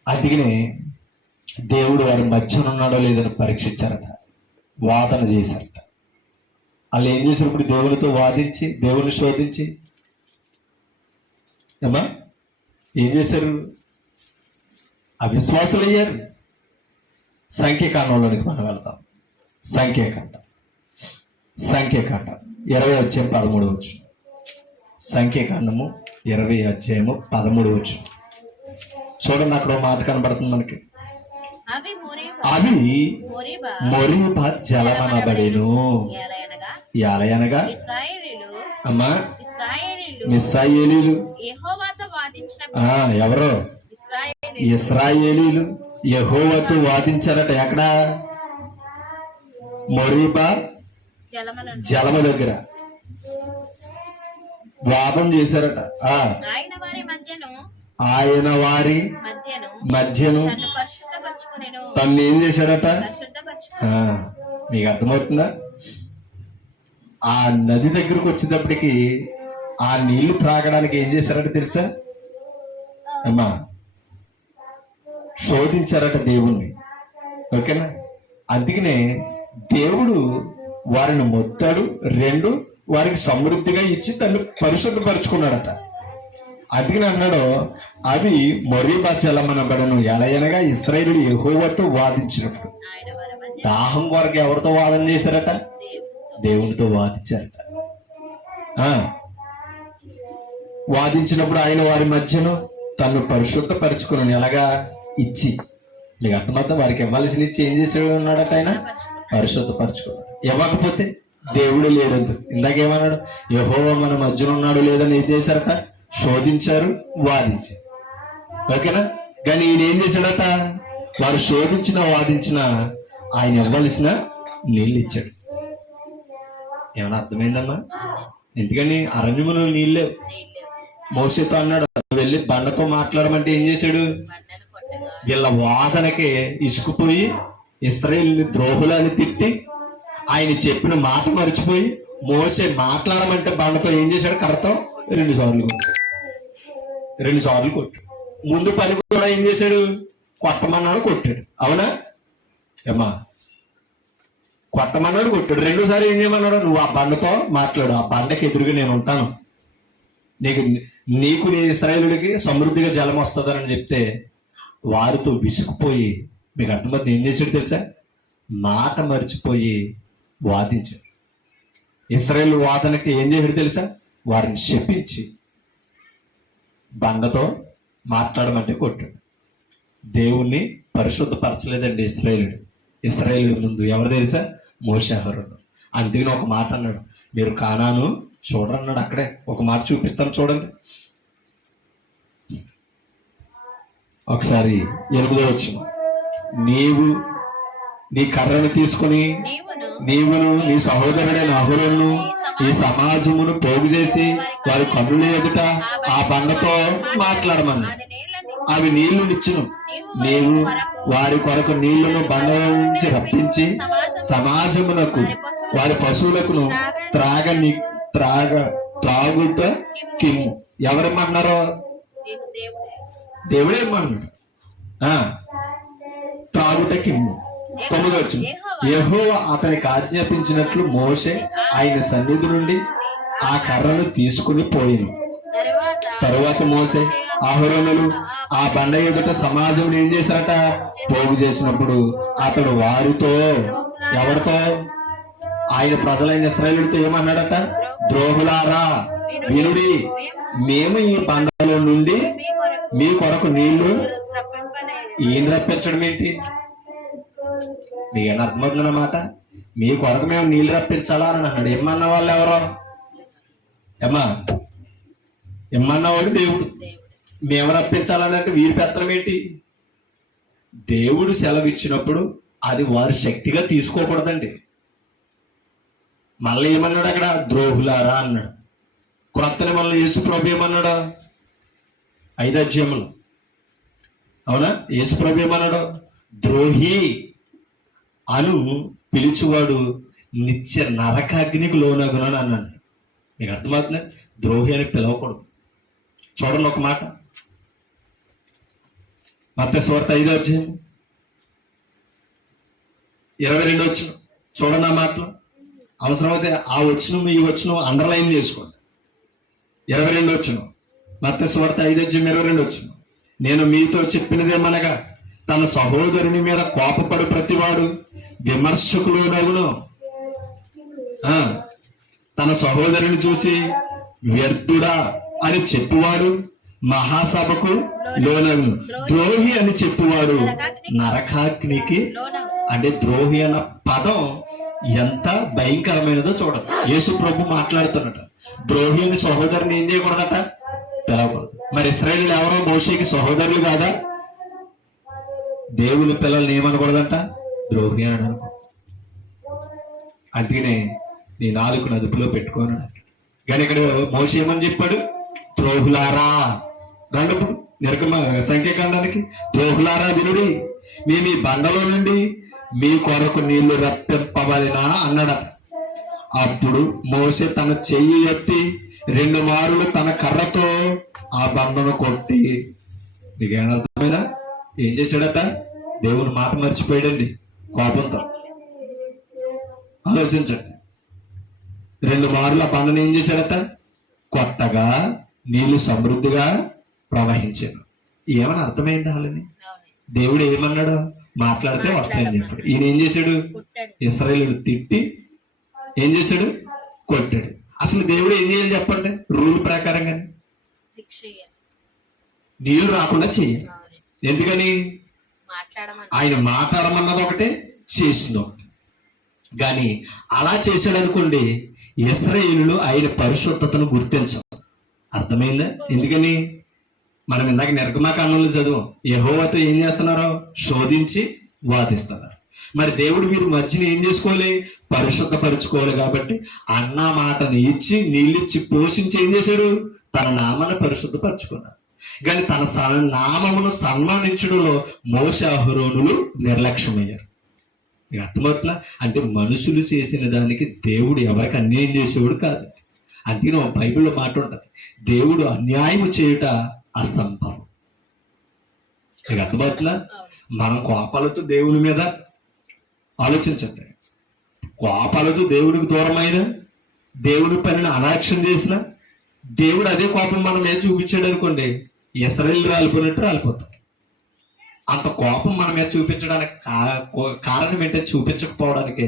అందుకనే దేవుడు వారి మధ్యన ఉన్నాడో లేదని పరీక్షించారట, వాదన చేశారట. వాళ్ళు ఏం చేశారు? ఇప్పుడు దేవునితో వాదించి, దేవుని శోధించి ఏమా ఏం చేశారు? అవిశ్వాసులు అయ్యారు. సంఖ్యాకాండంలోనికి మనం వెళ్తాం. సంఖ్యాకాండం 20 అధ్యాయం 13 వచ్చు. సంఖ్యాకాండము 20 అధ్యాయము 13 వచ్చు. చూడండి, అక్కడ మాట కనబడుతుంది మనకి. అవి మొరీబా జలమనబడెను. ఎలయనగా అమ్మా ఇశ్రాయేలీయులు, ఎవరో ఇశ్రాయేలీయులు యెహోవాతో వాదించారట. ఎక్కడ? మొరీబా జలమ దగ్గర వాదం చేశారట. ఆయన వారి మధ్యను తను ఏం చేశాడట? మీకు అర్థమవుతుందా? ఆ నది దగ్గరకు వచ్చేటప్పటికి ఆ నీళ్లు త్రాగడానికి ఏం చేశారట తెలుసా అమ్మా? శోధించారట దేవుణ్ణి. ఓకేనా? అందుకనే దేవుడు వారిని మొత్తాడు, 2 వారికి సమృద్ధిగా ఇచ్చి తను పరిశుద్ధపరుచుకున్నాడట. అందుకని అన్నాడు, అవి మొరీబా జలమనబడెను. ఎలయనగా ఇశ్రాయేలీయులు యెహోవాతో వాదించినప్పుడు. దాహం కొరకు ఎవరితో వాదన చేశారట? దేవునితో వాదించారట. వాదించినప్పుడు ఆయన వారి మధ్యను తను పరిశుద్ధపరుచుకున్నాను. ఎలాగా? ఇచ్చి. మీకు అర్థమవుతా? వారికి ఇవ్వాల్సిన ఇచ్చి ఏం చేసాడు ఉన్నాడట? ఆయన పరిశుద్ధపరచుకున్నాడు. ఇవ్వకపోతే దేవుడు లేడంత. ఇందాకేమన్నాడు? యెహోవా మన మధ్యన ఉన్నాడు లేదని ఏం చేశారట? శోధించారు, వాదించారు. ఓకేనా? కానీ ఈయన ఏం చేశాడట? వారు శోధించిన, వాదించిన ఆయన ఇవ్వాల్సిన నీళ్ళు ఇచ్చాడు. ఏమన్నా అర్థమైందమ్మా? ఎందుకని అరణ్యములో నీళ్ళే. మోషేతో అన్నాడు, వెళ్ళి బండతో మాట్లాడమంటే ఏం చేశాడు? వీళ్ళ వాదనకి ఇసుకుపోయి ఇశ్రాయేలుని ద్రోహులని తిట్టి ఆయన చెప్పిన మాట మర్చిపోయి మోషే మాట్లాడమంటే బండతో ఏం చేశాడు? కర్రతో 2 సార్లు కొట్టాడు. ముందు పని కూడా ఏం చేశాడు? కొట్టమన్నాడు, కొట్టాడు. అవునా ఏమా? కొట్టమన్నాడు, కొట్టాడు. 2 సార్లు ఏం చేయమన్నాడు? నువ్వు ఆ బండతో మాట్లాడు, ఆ బండకి ఎదురుగా నేను ఉంటాను, నీకు నీ ఇశ్రాయేలుడికి సమృద్ధిగా జలం వస్తుందని చెప్తే వారితో విసుకుపోయి, మీకు అర్థమవుతుంది ఏం చేశాడు తెలుసా? మాట మర్చిపోయి వాదించాడు. ఇశ్రాయేలు వాదనకి ఏం చేశాడు తెలుసా? వారిని శపించి బండతో మాట్లాడమంటే కొట్టాడు. దేవుణ్ణి పరిశుద్ధపరచలేదండి ఇశ్రాయేలు ముందు. ఎవరు తెలుసా? మోషే, అహరోను. అందుకని ఒక మాట అన్నాడు, మీరు కానాను చూడన్నాడు. అక్కడే ఒక మాట చూపిస్తాను చూడండి. ఒకసారి 8వ వచనం, నీవు నీ కర్రను తీసుకుని నీవును నీ సహోదరుడైన అహరోనును ఈ సమాజమును పోగు చేసి వారి కన్నుల ఎదుట ఆ బండతో మాట్లాడమని అవి నీళ్లు నిచ్చును. నీవు వారి కొరకు నీళ్లను బండ నుంచి రప్పించి సమాజమునకు వారి పశువులకును త్రాగుట కిమ్ము. ఎవరేమన్నారో? దేవుడేమన్నాడు? త్రాగుట కిమ్ము. 9వ వచనం, యెహోవా అతనికి ఆజ్ఞాపించినట్లు మోషే ఆయన సన్నిధి నుండి ఆ కర్రను తీసుకుని పోయిను. తరువాత మోషే అహరోనులు ఆ బండ ఎదుట సమాజం ఏం చేశారట? పోగు చేసినప్పుడు అతడు వారితో, ఎవరితో? ఆయన ప్రజలైన ఇశ్రాయేలుతో ఏమన్నాడట? ద్రోహులారా వినుడి, మేము ఈ బండలో నుండి మీ కొరకు నీళ్లు ఈయన రప్పించడం ఏంటి? మీకేనా అర్థమవుతుందన్నమాట? మీ కొరకు మేము నీళ్లు రప్పించాలా అని అన్నాడు. ఏమన్న వాళ్ళు ఎవరో? ఏమన్నవాడు దేవుడు. మేము రప్పించాలంటే వీరి పెత్తనం ఏంటి? దేవుడు సెలవు ఇచ్చినప్పుడు అది వారి శక్తిగా తీసుకోకూడదండి. మళ్ళీ ఏమన్నాడు అక్కడ? ద్రోహులారా అన్నాడు. క్రొత్త నిబంధనలో యేసు ప్రభు ఏమన్నాడు? 5వ అధ్యాయంలో, అవునా? యేసు ప్రభు ఏమన్నాడు? ద్రోహి అను పిలుచువాడు నిత్య నరకాగ్నికి లోనగునని అన్నాడు. నీకు అర్థమవుతుంది? ద్రోహి అని పిలవకూడదు. చూడండి ఒక మాట, మత్తయి సువార్త 5వ అధ్యాయం 22వ వచనం చూడండి. ఆ మాటలో అవసరమైతే ఆ వచనం ఈ వచనం అండర్లైన్ చేసుకోండి. 22వ వచనం, మత్తయి సువార్త 5వ అధ్యాయం 22వ వచనం, నేను మీతో చెప్పినదేమనగా తన సహోదరుని మీద కోపపడు ప్రతివాడు విమర్శకులోనగును, తన సహోదరుని చూసి వ్యర్థుడా అని చెప్పువాడు మహాసభకు లోనగును, ద్రోహి అని చెప్పువాడు నరకాగ్నికి. అంటే ద్రోహి అన్న పదం ఎంత భయంకరమైనదో చూడండి. యేసు ప్రభు మాట్లాడుతున్నట. ద్రోహి అని సహోదరుని ఏం చేయకూడదట? పిలవకూడదు. మరి ఇశ్రాయేలీయులు ఎవరో మోషేకి సహోదరులు కాదా? దేవుని పిల్లల్ని ఏమనకూడదంట? ద్రోహి అని అనుకో. అందుకనే నీ నాలుకను అదుపులో పెట్టుకోను. కానీ ఇక్కడ మోషే ఏమని చెప్పాడు? ద్రోహులారా. రండి సంఖ్యాకాండానికి, ద్రోహులారా వినుడి, మేము ఈ బండలో నుండి మీ కొరకు నీళ్లు రప్పింపబడినా అన్నాడట. అప్పుడు మోషే తన చెయ్యి ఎత్తి 2 మారులు తన కర్రతో ఆ బండను కొట్టి, నీకేం అర్థమైనా? ఏం చేశాడట? దేవుని మాట మర్చిపోయాడండి కోపంతో. ఆలోచించండి. 2 మారులు ఆ బండను ఏం చేశాడట? కొట్టగా నీళ్లు సమృద్ధిగా ప్రవహించాను. ఏమని అర్థమైంది? వాళ్ళని దేవుడు ఏమన్నాడు? మాట్లాడితే వస్తాయని చెప్పాడు. ఈయన ఏం చేశాడు? ఇశ్రాయేలును తిట్టి ఏం చేశాడు? కొట్టాడు. అసలు దేవుడు ఏం చేయాలి చెప్పండి? రూల్ ప్రకారంగా నీళ్లు రాకుండా చెయ్యాలి. ఎందుకని? ఆయన మాట్లాడమన్నది ఒకటే, చేసింది ఒకటి. కానీ అలా చేశాడు అనుకోండి, ఇశ్రాయేలులు ఆయన పరిశుద్ధతను గుర్తించం. అర్థమైందా? ఎందుకని? మనం ఇందాక నిర్గమాకాండంలో చదువు, యెహోవాతో ఏం చేస్తున్నారు? శోధించి వాదిస్తున్నారు. మరి దేవుడు వీరి మధ్యన ఏం చేసుకోవాలి? పరిశుద్ధపరుచుకోవాలి. కాబట్టి అన్న మాటను ఇచ్చి నీళ్ళిచ్చి పోషించి ఏం చేశాడు? తన నామాన్ని పరిశుద్ధపరచుకున్నాడు. కానీ తన నామమును సన్మానించడంలో మోషే అహరోనులు నిర్లక్ష్యమయ్యారు. మీకు అర్థమవుతుందా? అంటే మనుషులు చేసిన దానికి దేవుడు ఎవరికి అన్యాయం చేసేవాడు కాదు. అందుకని ఒక బైబిల్లో మాట ఉంటుంది, దేవుడు అన్యాయం చేయుట అసంభవం. మీకు అర్థమవుతుందా? మనం కోపాలతో దేవుని మీద ఆలోచించండి. కోపాలతో దేవుడికి దూరమైన, దేవుడి పనిని అనాక్ష్యం చేసిన, దేవుడు అదే కోపం మనం మీద చూపించాడు అనుకోండి, ఇశ్రాయేలు రాలిపోయినట్టు రాలిపోతాం. అంత కోపం మన మీద చూపించడానికి కారణం ఏంటంటే, చూపించకపోవడానికి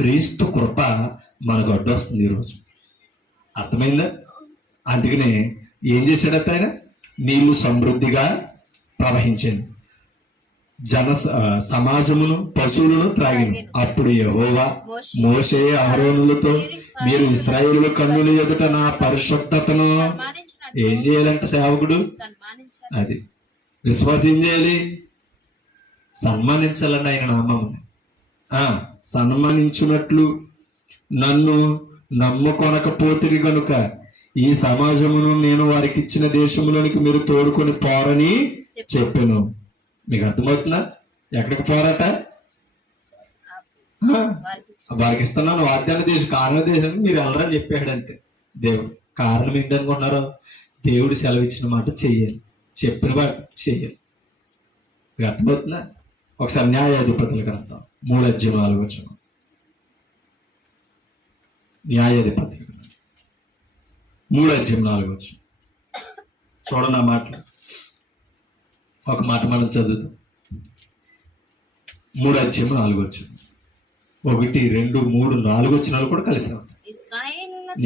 క్రీస్తు కృప మనకు అడ్డొస్తుంది ఈరోజు. అర్థమైందా? అందుకనే ఏం చేశాడట ఆయన? నీళ్లు సమృద్ధిగా ప్రవహించింది. సమాజమును పశువులను త్రాగిను. అప్పుడు యెహోవా మోషే అహరోనులతో, మీరు ఇశ్రాయేలు కన్నుల ఎదుట నా పరిశుద్ధతను ఏం చేయాలంటే సేవకుడు అది విశ్వాసం ఏం చేయాలి? సన్మానించాలండి ఆయన నామముని. సన్మానించున్నట్లు నన్ను నమ్ముకొనకపోతిరి గనుక ఈ సమాజమును నేను వారికి ఇచ్చిన దేశంలోనికి మీరు తోడుకొని పోరని చెప్పాను. మీకు అర్థమవుతుందా? ఎక్కడికి పోరాట? వారికి ఇస్తున్నాను వాగ్దాన దేశం, కారణ దేశం మీరు వెళ్ళరని చెప్పాడు అంతే దేవుడు. కారణం ఏంటనుకుంటున్నారు? దేవుడు సెలవిచ్చిన మాట చెయ్యాలి, చెప్పిన మాట చెయ్యాలి. మీకు అర్థమవుతుందా? ఒకసారి న్యాయాధిపతుల గ్రంథం 3:4. న్యాయాధిపతుల గ్రంథం 3:4 చూడండి ఆ మాటలు. ఒక మాట మనం చదువుతాం. 3:4 1, 2, 3, 4 వచనాలు కూడా కలిసి ఉంటాయి.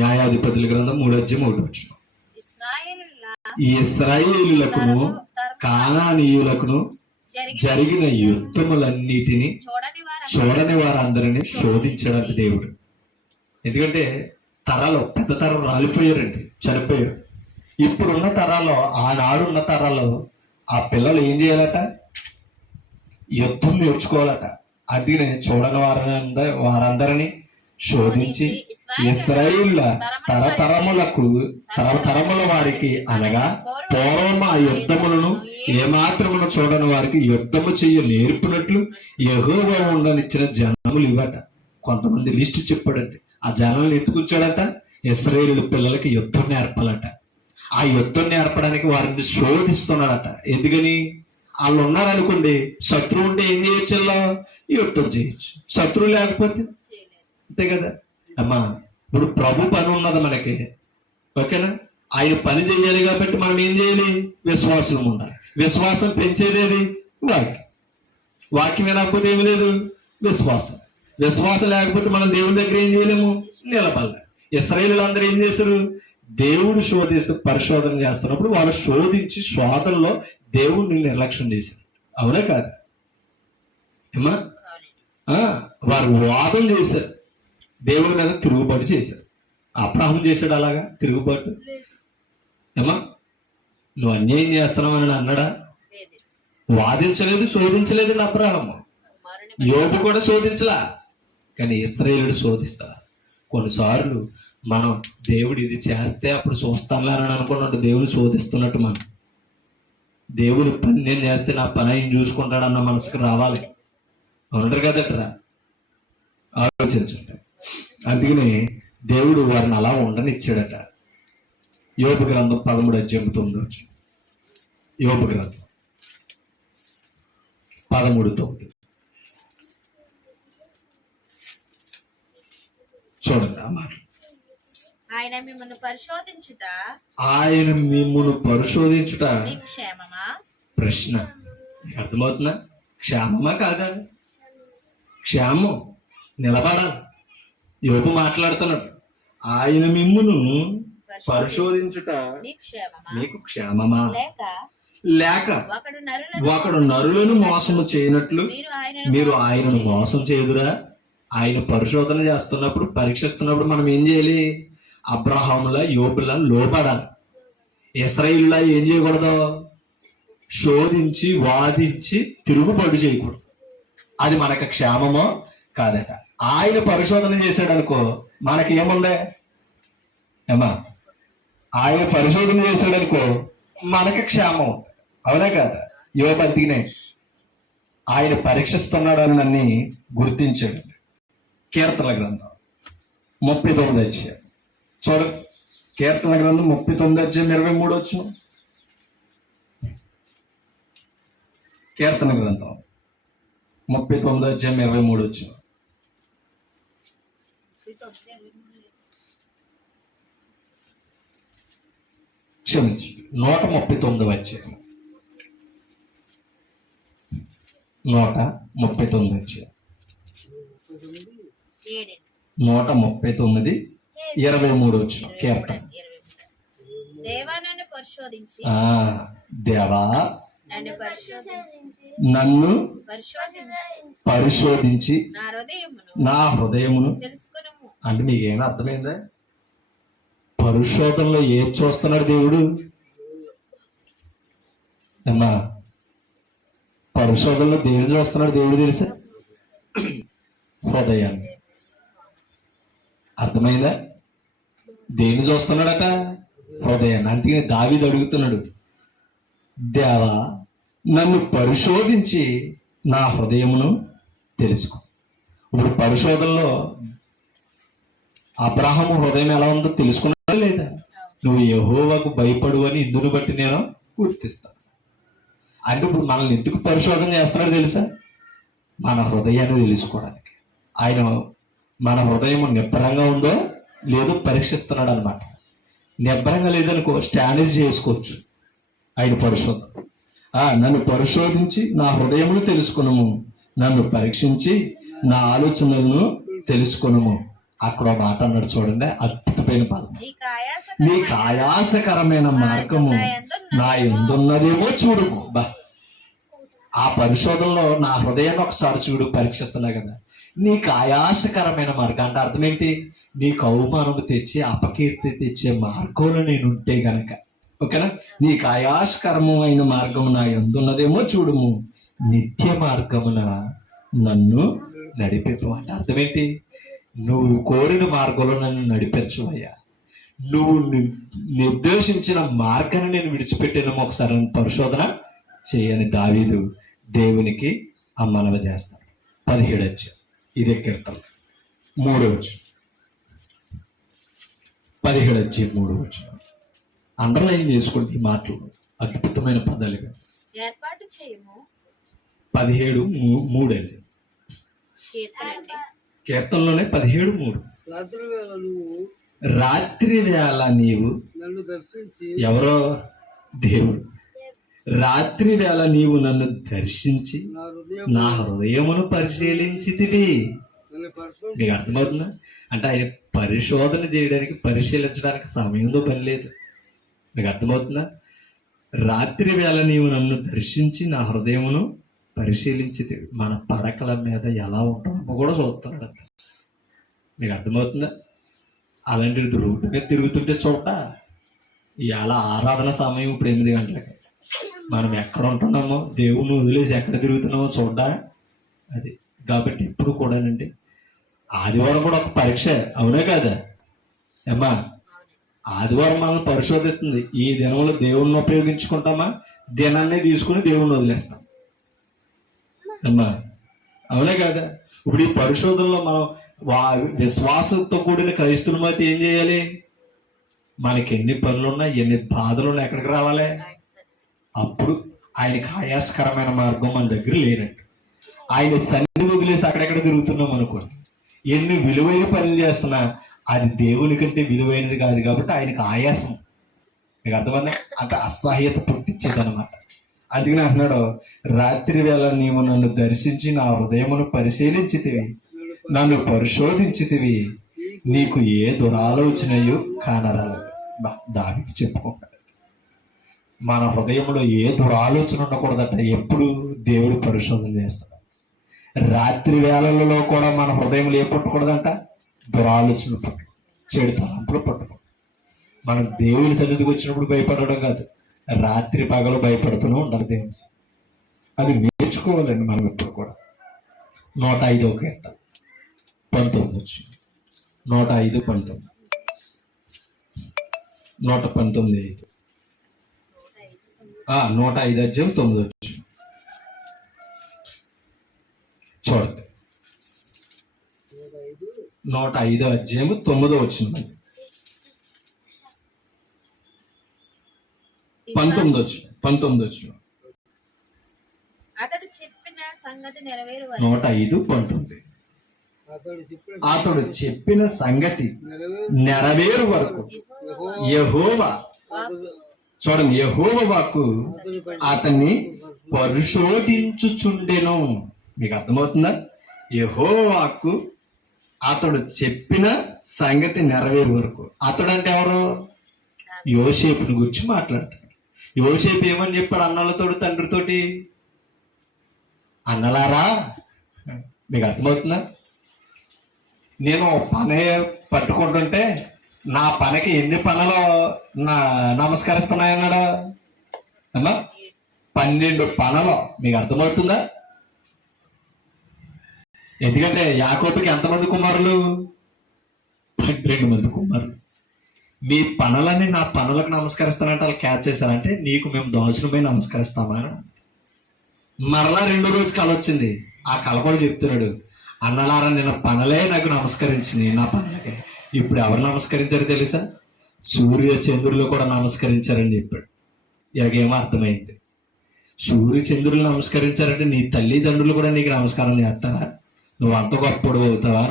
న్యాయాధిపతుల గ్రంథం 3:1. ఈ ఇశ్రాయేలులకును కానానీయులకును జరిగిన యుద్ధములన్నిటినీ చూడని వారందరినీ శోధించడానికి దేవుడు. ఎందుకంటే తరాలు పెద్ద తరం రాలిపోయారండి, చనిపోయారు. ఇప్పుడున్న తరాల్లో, ఆనాడున్న తరాల్లో ఆ పిల్లలు ఏం చేయాలట? యుద్ధం నేర్చుకోవాలట. అందుకనే చూడని వారందరినీ శోధించి ఇశ్రాయేలుల తరతరముల వారికి అనగా పూర్వం ఆ యుద్ధములను ఏమాత్రమును చూడని వారికి యుద్ధము చెయ్య నేర్పినట్లు యెహోవా ఉండనిచ్చిన జనములు ఇవ్వట. కొంతమంది లిస్టు చెప్పాడండి. ఆ జనాలను ఎత్తుకుంచాడట. ఇశ్రాయేలు పిల్లలకి యుద్ధం నేర్పాలట. ఆ యుద్ధం నేర్పడానికి వారిని శోధిస్తున్నాడట. ఎందుకని? వాళ్ళు ఉన్నారనుకోండి, శత్రువు ఉంటే ఏం చేయొచ్చు? యుద్ధం చేయొచ్చు. శత్రువు లేకపోతే అంతే కదా అమ్మా. ఇప్పుడు ప్రభు పని ఉన్నది మనకి, ఓకేనా? ఆయన పని చేయాలి కాబట్టి మనం ఏం చేయాలి? విశ్వాసం ఉండాలి. విశ్వాసం పెంచేదేది వాక్యం. వాక్యం లేకపోతే ఏమి లేదు, విశ్వాసం. విశ్వాసం లేకపోతే మనం దేవుని దగ్గర ఏం చేయలేము, నిలబడలేము. ఇశ్రాయేలు అందరూ ఏం చేశారు? దేవుడు పరిశోధన చేస్తున్నప్పుడు వాళ్ళు శోధించి శోధనలో దేవుడిని నిర్లక్ష్యం చేశారు. అవునా కాదు ఏమా? వారు వాదం చేశారు, దేవుడి మీద తిరుగుబాటు చేశారు. అబ్రహాము చేశాడు అలాగా తిరుగుబాటు? ఏమా నువ్వు అన్యాయం చేస్తున్నావు అని అన్నాడా? వాదించలేదు, శోధించలేదు అబ్రహాము. యోబు కూడా శోధించలా, కానీ ఇశ్రాయేలుడు శోధిస్తా. కొన్నిసార్లు మనం దేవుడు ఇది చేస్తే అప్పుడు చూస్తానులే అని అనుకున్నట్టు దేవుడు శోధిస్తున్నట్టు మనం దేవుడు పని నేను చేస్తే నా పని ఆయన చూసుకుంటాడన్న మనసుకు రావాలి. అవునంటారు కదట్రా? ఆలోచించండి. అందుకని దేవుడు వారిని అలా ఉండనిచ్చాడట. యోబు గ్రంథం 13:9. యోబు గ్రంథం 13:9 చూడండి ఆ మాట. ఆయన మిమ్మును పరిశోధించుట ప్రశ్న. అర్థమవుతుందా? క్షేమమా కాదా? క్షేమం నిలబడాలి. యోబు మాట్లాడుతున్నాడు, ఆయన మిమ్మును పరిశోధించుట మీకు క్షేమమా, లేక ఒకడు నరులను మోసము చేయనట్లు మీరు ఆయనను మోసం చేయుదురా? ఆయన పరిశోధన చేస్తున్నప్పుడు, పరీక్షిస్తున్నప్పుడు మనం ఏం చేయాలి? అబ్రహాములా యోబులా లోబడాలి. ఇశ్రాయేలులా ఏం చేయకూడదు? శోధించి వాదించి తిరుగుబాటు చేయకూడదు. అది మనకు క్షేమమో కాదట. ఆయన పరిశోధన చేశాడు అనుకో, మనకి ఏముందే ఏమా? ఆయన పరిశోధన చేశాడు అనుకో, మనకి క్షేమం. అవునా కాదా? యోబు అందుకనే ఆయన పరీక్షిస్తున్నాడు అని గుర్తించాడు. కీర్తన గ్రంథం 39 చూడ. కీర్తన గ్రంథం 39:23. కీర్తన గ్రంథం 39:23. క్షమించి 139. 139. 139:23 కీర్తన. దేవా నన్ను పరిశోధించి, దేవా నన్ను పరిశోధించి నన్ను పరిశోధించి పరిశోధించి నా హృదయమును నా హృదయమును. తెలుసుకునుము. అంటే మీకేం అర్థమైందా? పరిశోధనలో ఏం చూస్తున్నాడు దేవుడు? అమ్మా, పరిశోధనలో దేవుడు చూస్తున్నాడు. దేవుడు తెలుసా? హృదయాన్ని. అర్థమైందా? దేన్ని చూస్తున్నాడట? హృదయాన్ని. అందుకని దావీదు అడుగుతున్నాడు, దేవా నన్ను పరిశోధించి నా హృదయమును తెలుసుకో. ఇప్పుడు పరిశోధనలో అబ్రహాము హృదయం ఎలా ఉందో తెలుసుకున్నాడా లేదా? నువ్వు యెహోవాకు భయపడు అని ఇందును బట్టి నేను గుర్తిస్తాను. అంటే ఇప్పుడు మనల్ని ఎందుకు పరిశోధన చేస్తున్నాడు తెలుసా? మన హృదయాన్ని తెలుసుకోవడానికి. ఆయన మన హృదయం నిబ్బరంగా ఉందో లేదో పరీక్షిస్తున్నాడు అనమాట. నిబ్బరంగా లేదనుకో స్టాండర్డ్ చేసుకోవచ్చు ఆయన పరిశోధన. నన్ను పరిశోధించి నా హృదయమును తెలుసుకునము, నన్ను పరీక్షించి నా ఆలోచనలను తెలుసుకునము. అక్కడ ఒక మాట అన్నాడు చూడండి, అద్భుతమైన పదం. నీకు ఆయాసకరమైన మార్గము నా ఎందున్నదేమో చూడుము. బా, ఆ పరిశోధనలో నా హృదయాన్ని ఒకసారి చూడు, పరీక్షిస్తున్నా కదా. నీకు ఆయాసకరమైన మార్గం అంటే అర్థం ఏంటి? నీకు అవమానము తెచ్చి అపకీర్తి తెచ్చే మార్గంలో నేను ఉంటే గనక, ఓకేనా? నీకు ఆయాసకరమైన మార్గము నా ఎందున్నదేమో చూడుము, నిత్య మార్గమున నన్ను నడిపించు. అంటే అర్థం ఏంటి? నువ్వు కోరిన మార్గంలో నన్ను నడిపించవయ్యా. నువ్వు నిర్దేశించిన మార్గాన్ని నేను విడిచిపెట్టాను ఒకసారి పరిశోధన చేయని దావీదు దేవునికి ఆ మనవి చేస్తాడు. 17 ఇదే కీర్తన 3 17 అండర్లైన్ చేసుకోండి ఈ మాటలు, అద్భుతమైన పదాలుగా. ఏర్పాటు చేయము 17:3 అండి. కీర్తనలోనే 17:3. రాత్రి వేళ నీవు నన్ను దర్శించి. ఎవరో? దేవుడు. రాత్రి వేళ నీవు నన్ను దర్శించి నా హృదయమును పరిశీలించితివి. నీకు అర్థమవుతుందా? అంటే ఆయన పరిశోధన చేయడానికి, పరిశీలించడానికి సమయంతో పని లేదు. నీకు అర్థమవుతుందా? రాత్రి వేళ నీవు నన్ను దర్శించి నా హృదయమును పరిశీలించితివి. మన పడకల మీద ఎలా ఉంటామో కూడా చూస్తున్నాడు. నీకు అర్థమవుతుందా? అలాంటి రోడ్డు మీద తిరుగుతుంటే చూడ, ఇవాళ ఆరాధన సమయం ఇప్పుడు 8 గంటలకి. మనం ఎక్కడ ఉంటున్నామో, దేవుని వదిలేసి ఎక్కడ తిరుగుతున్నామో చూడ్డా. అది కాబట్టి ఇప్పుడు కూడానండి, ఆదివారం కూడా ఒక పరీక్ష, అవునే కదా అమ్మా? ఆదివారం మనం పరిశోధిస్తుంది. ఈ దినంలో దేవుణ్ణి ఉపయోగించుకుంటామా, దినాన్ని తీసుకుని దేవుణ్ణి వదిలేస్తాం అమ్మా? అవునే కదా? ఇప్పుడు ఈ పరిశోధనలో మనం విశ్వాసంతో కూడిన క్రైస్తవులమైతే ఏం చేయాలి? మనకి ఎన్ని పనులున్నా, ఎన్ని బాధలున్నా ఎక్కడికి రావాలి? అప్పుడు ఆయనకి ఆయాసకరమైన మార్గం మన దగ్గర లేనట్టు. ఆయన సన్నిధి వదిలేసి అక్కడెక్కడ తిరుగుతున్నాం అనుకోండి, ఎన్ని విలువైన పనులు చేస్తున్నా అది దేవుని కంటే విలువైనది కాదు. కాబట్టి ఆయనకు ఆయాసం. మీకు అర్థమైందా? అంత అసహ్యత పుట్టించేది అనమాట. అందుకని అంటున్నాడు, రాత్రి వేళ నీవు నన్ను దర్శించి నా హృదయమును పరిశీలించితివి, నన్ను పరిశోధించితివి, నీకు ఏ దురాలోచనయు కానరాలేదు. దానికి చెప్పుకుంటాడు, మన హృదయంలో ఏ దురాలోచన ఉండకూడదట. ఎప్పుడు దేవుడు పరిశోధన చేస్తాడు. రాత్రి వేళలలో కూడా మన హృదయంలో ఏ పుట్టకూడదంట? దురాలోచనలు పట్టకూడదు, చెడు తలంపులు పట్టకూడదు. మనం దేవుని సన్నిధికి వచ్చినప్పుడు భయపడడం కాదు, రాత్రి పగలు భయపడుతూనే ఉండాలి దేవుని. అది నేర్చుకోవాలండి మనం ఇప్పుడు కూడా. 105వ కీర్తన 19 105, 19 119 105:9 చూడండి. 105:9 19 అతడు చెప్పిన సంగతి నెరవేరు 105:19 అతడు చెప్పిన సంగతి నెరవేరు వరకు యెహోవా, చూడండి, యెహోవా వాక్కు అతన్ని పరిశోధించుచుండెను. మీకు అర్థమవుతుందా? యెహోవా వాక్కు అతడు చెప్పిన సంగతి నెరవేరు వరకు. అతడు అంటే ఎవరు? యోసేపుని గురించి మాట్లాడతాడు. యోసేపు ఏమని చెప్పాడు అన్నలతోడు తండ్రితోటి? అన్నలారా, మీకు అర్థమవుతుందా? నేను పని పట్టుకుంటుంటే నా పనికి ఎన్ని పనులు నమస్కరిస్తున్నాయన్నాడా అమ్మా? 12 పనులు. మీకు అర్థమవుతుందా? ఎందుకంటే యాకోబుకి ఎంతమంది కుమారులు? 12 మంది కుమారులు. మీ పనులని నా పనులకు నమస్కరిస్తానంటే వాళ్ళు క్యాచ్ చేశారంటే నీకు మేము దోషులపై నమస్కరిస్తామా? మరలా 2వ రోజు కళ వచ్చింది. ఆ కళ కూడా చెప్తున్నాడు, అన్నలారా నిన్న పనులే నాకు నమస్కరించింది, నా పనులకే. ఇప్పుడు ఎవరు నమస్కరించారు తెలుసా? సూర్య చంద్రులు కూడా నమస్కరించారని చెప్పాడు. ఇలాగేమో అర్థమైంది. సూర్య చంద్రులు నమస్కరించారంటే నీ తల్లిదండ్రులు కూడా నీకు నమస్కారం చేస్తారా? నువ్వు అంత గొప్పడు అవుతావా?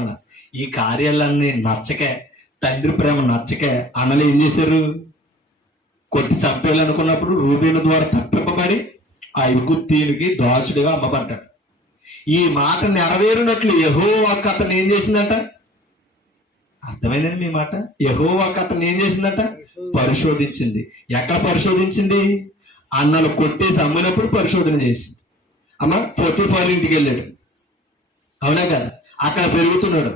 ఈ కార్యాలన్నీ నచ్చకే, తండ్రి ప్రేమ నచ్చకే అన్నలు ఏం చేశారు? కొద్ది చంపేయాలనుకున్నప్పుడు రూబేను ద్వారా తప్పింపబడి ఆ ఐగుప్తీయునికి దాసుడిగా అమ్మబడ్డాడు. ఈ మాట నెరవేరినట్లు యెహోవా అతను ఏం చేసిందట? అర్థమైందండి మీ మాట? యెహోవా అతను ఏం చేసిందట? పరిశోధించింది. ఎక్కడ పరిశోధించింది? అన్నలు కొట్టేసి అమ్మినప్పుడు పరిశోధన చేసింది. అమ్మ పొతిఫారు ఇంటికి వెళ్ళాడు, అవునా కదా? అక్కడ పెరుగుతున్నాడు.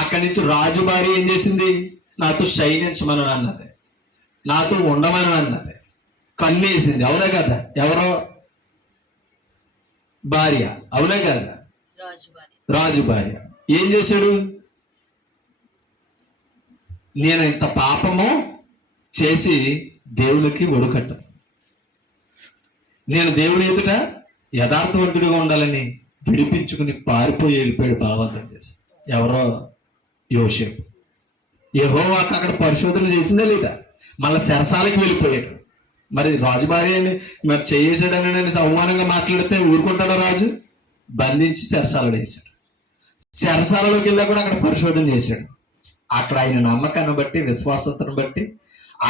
అక్కడి నుంచి రాజు భార్య ఏం చేసింది? నాతో శయనించమని అన్నది, నాతో ఉండమని అన్నది, కన్నేసింది, అవునా కదా? ఎవరో భార్య, అవునా కదా? రాజు భార్య ఏం చేశాడు? నేను ఇంత పాపము చేసి దేవునికి ఒడుకట్ట, నేను దేవుని ఎదుట యథార్థవంతుడిగా ఉండాలని విడిపించుకుని పారిపోయి వెళ్ళిపోయాడు, బలవంతం చేసి. ఎవరో? యోసేపు. యెహోవాకు అక్కడ పరిశోధన చేసిందా లేదా? మళ్ళీ చెరసాలకి వెళ్ళిపోయాడు. మరి రాజు భార్యని మరి చేసాడని నేను అవమానంగా మాట్లాడితే ఊరుకుంటాడో రాజు? బంధించి చెరసాలలో వేశాడు. చెరసాలలోకి వెళ్ళా కూడా అక్కడ పరిశోధన చేశాడు. అక్కడ ఆయన నమ్మకాన్ని బట్టి, విశ్వాసతను బట్టి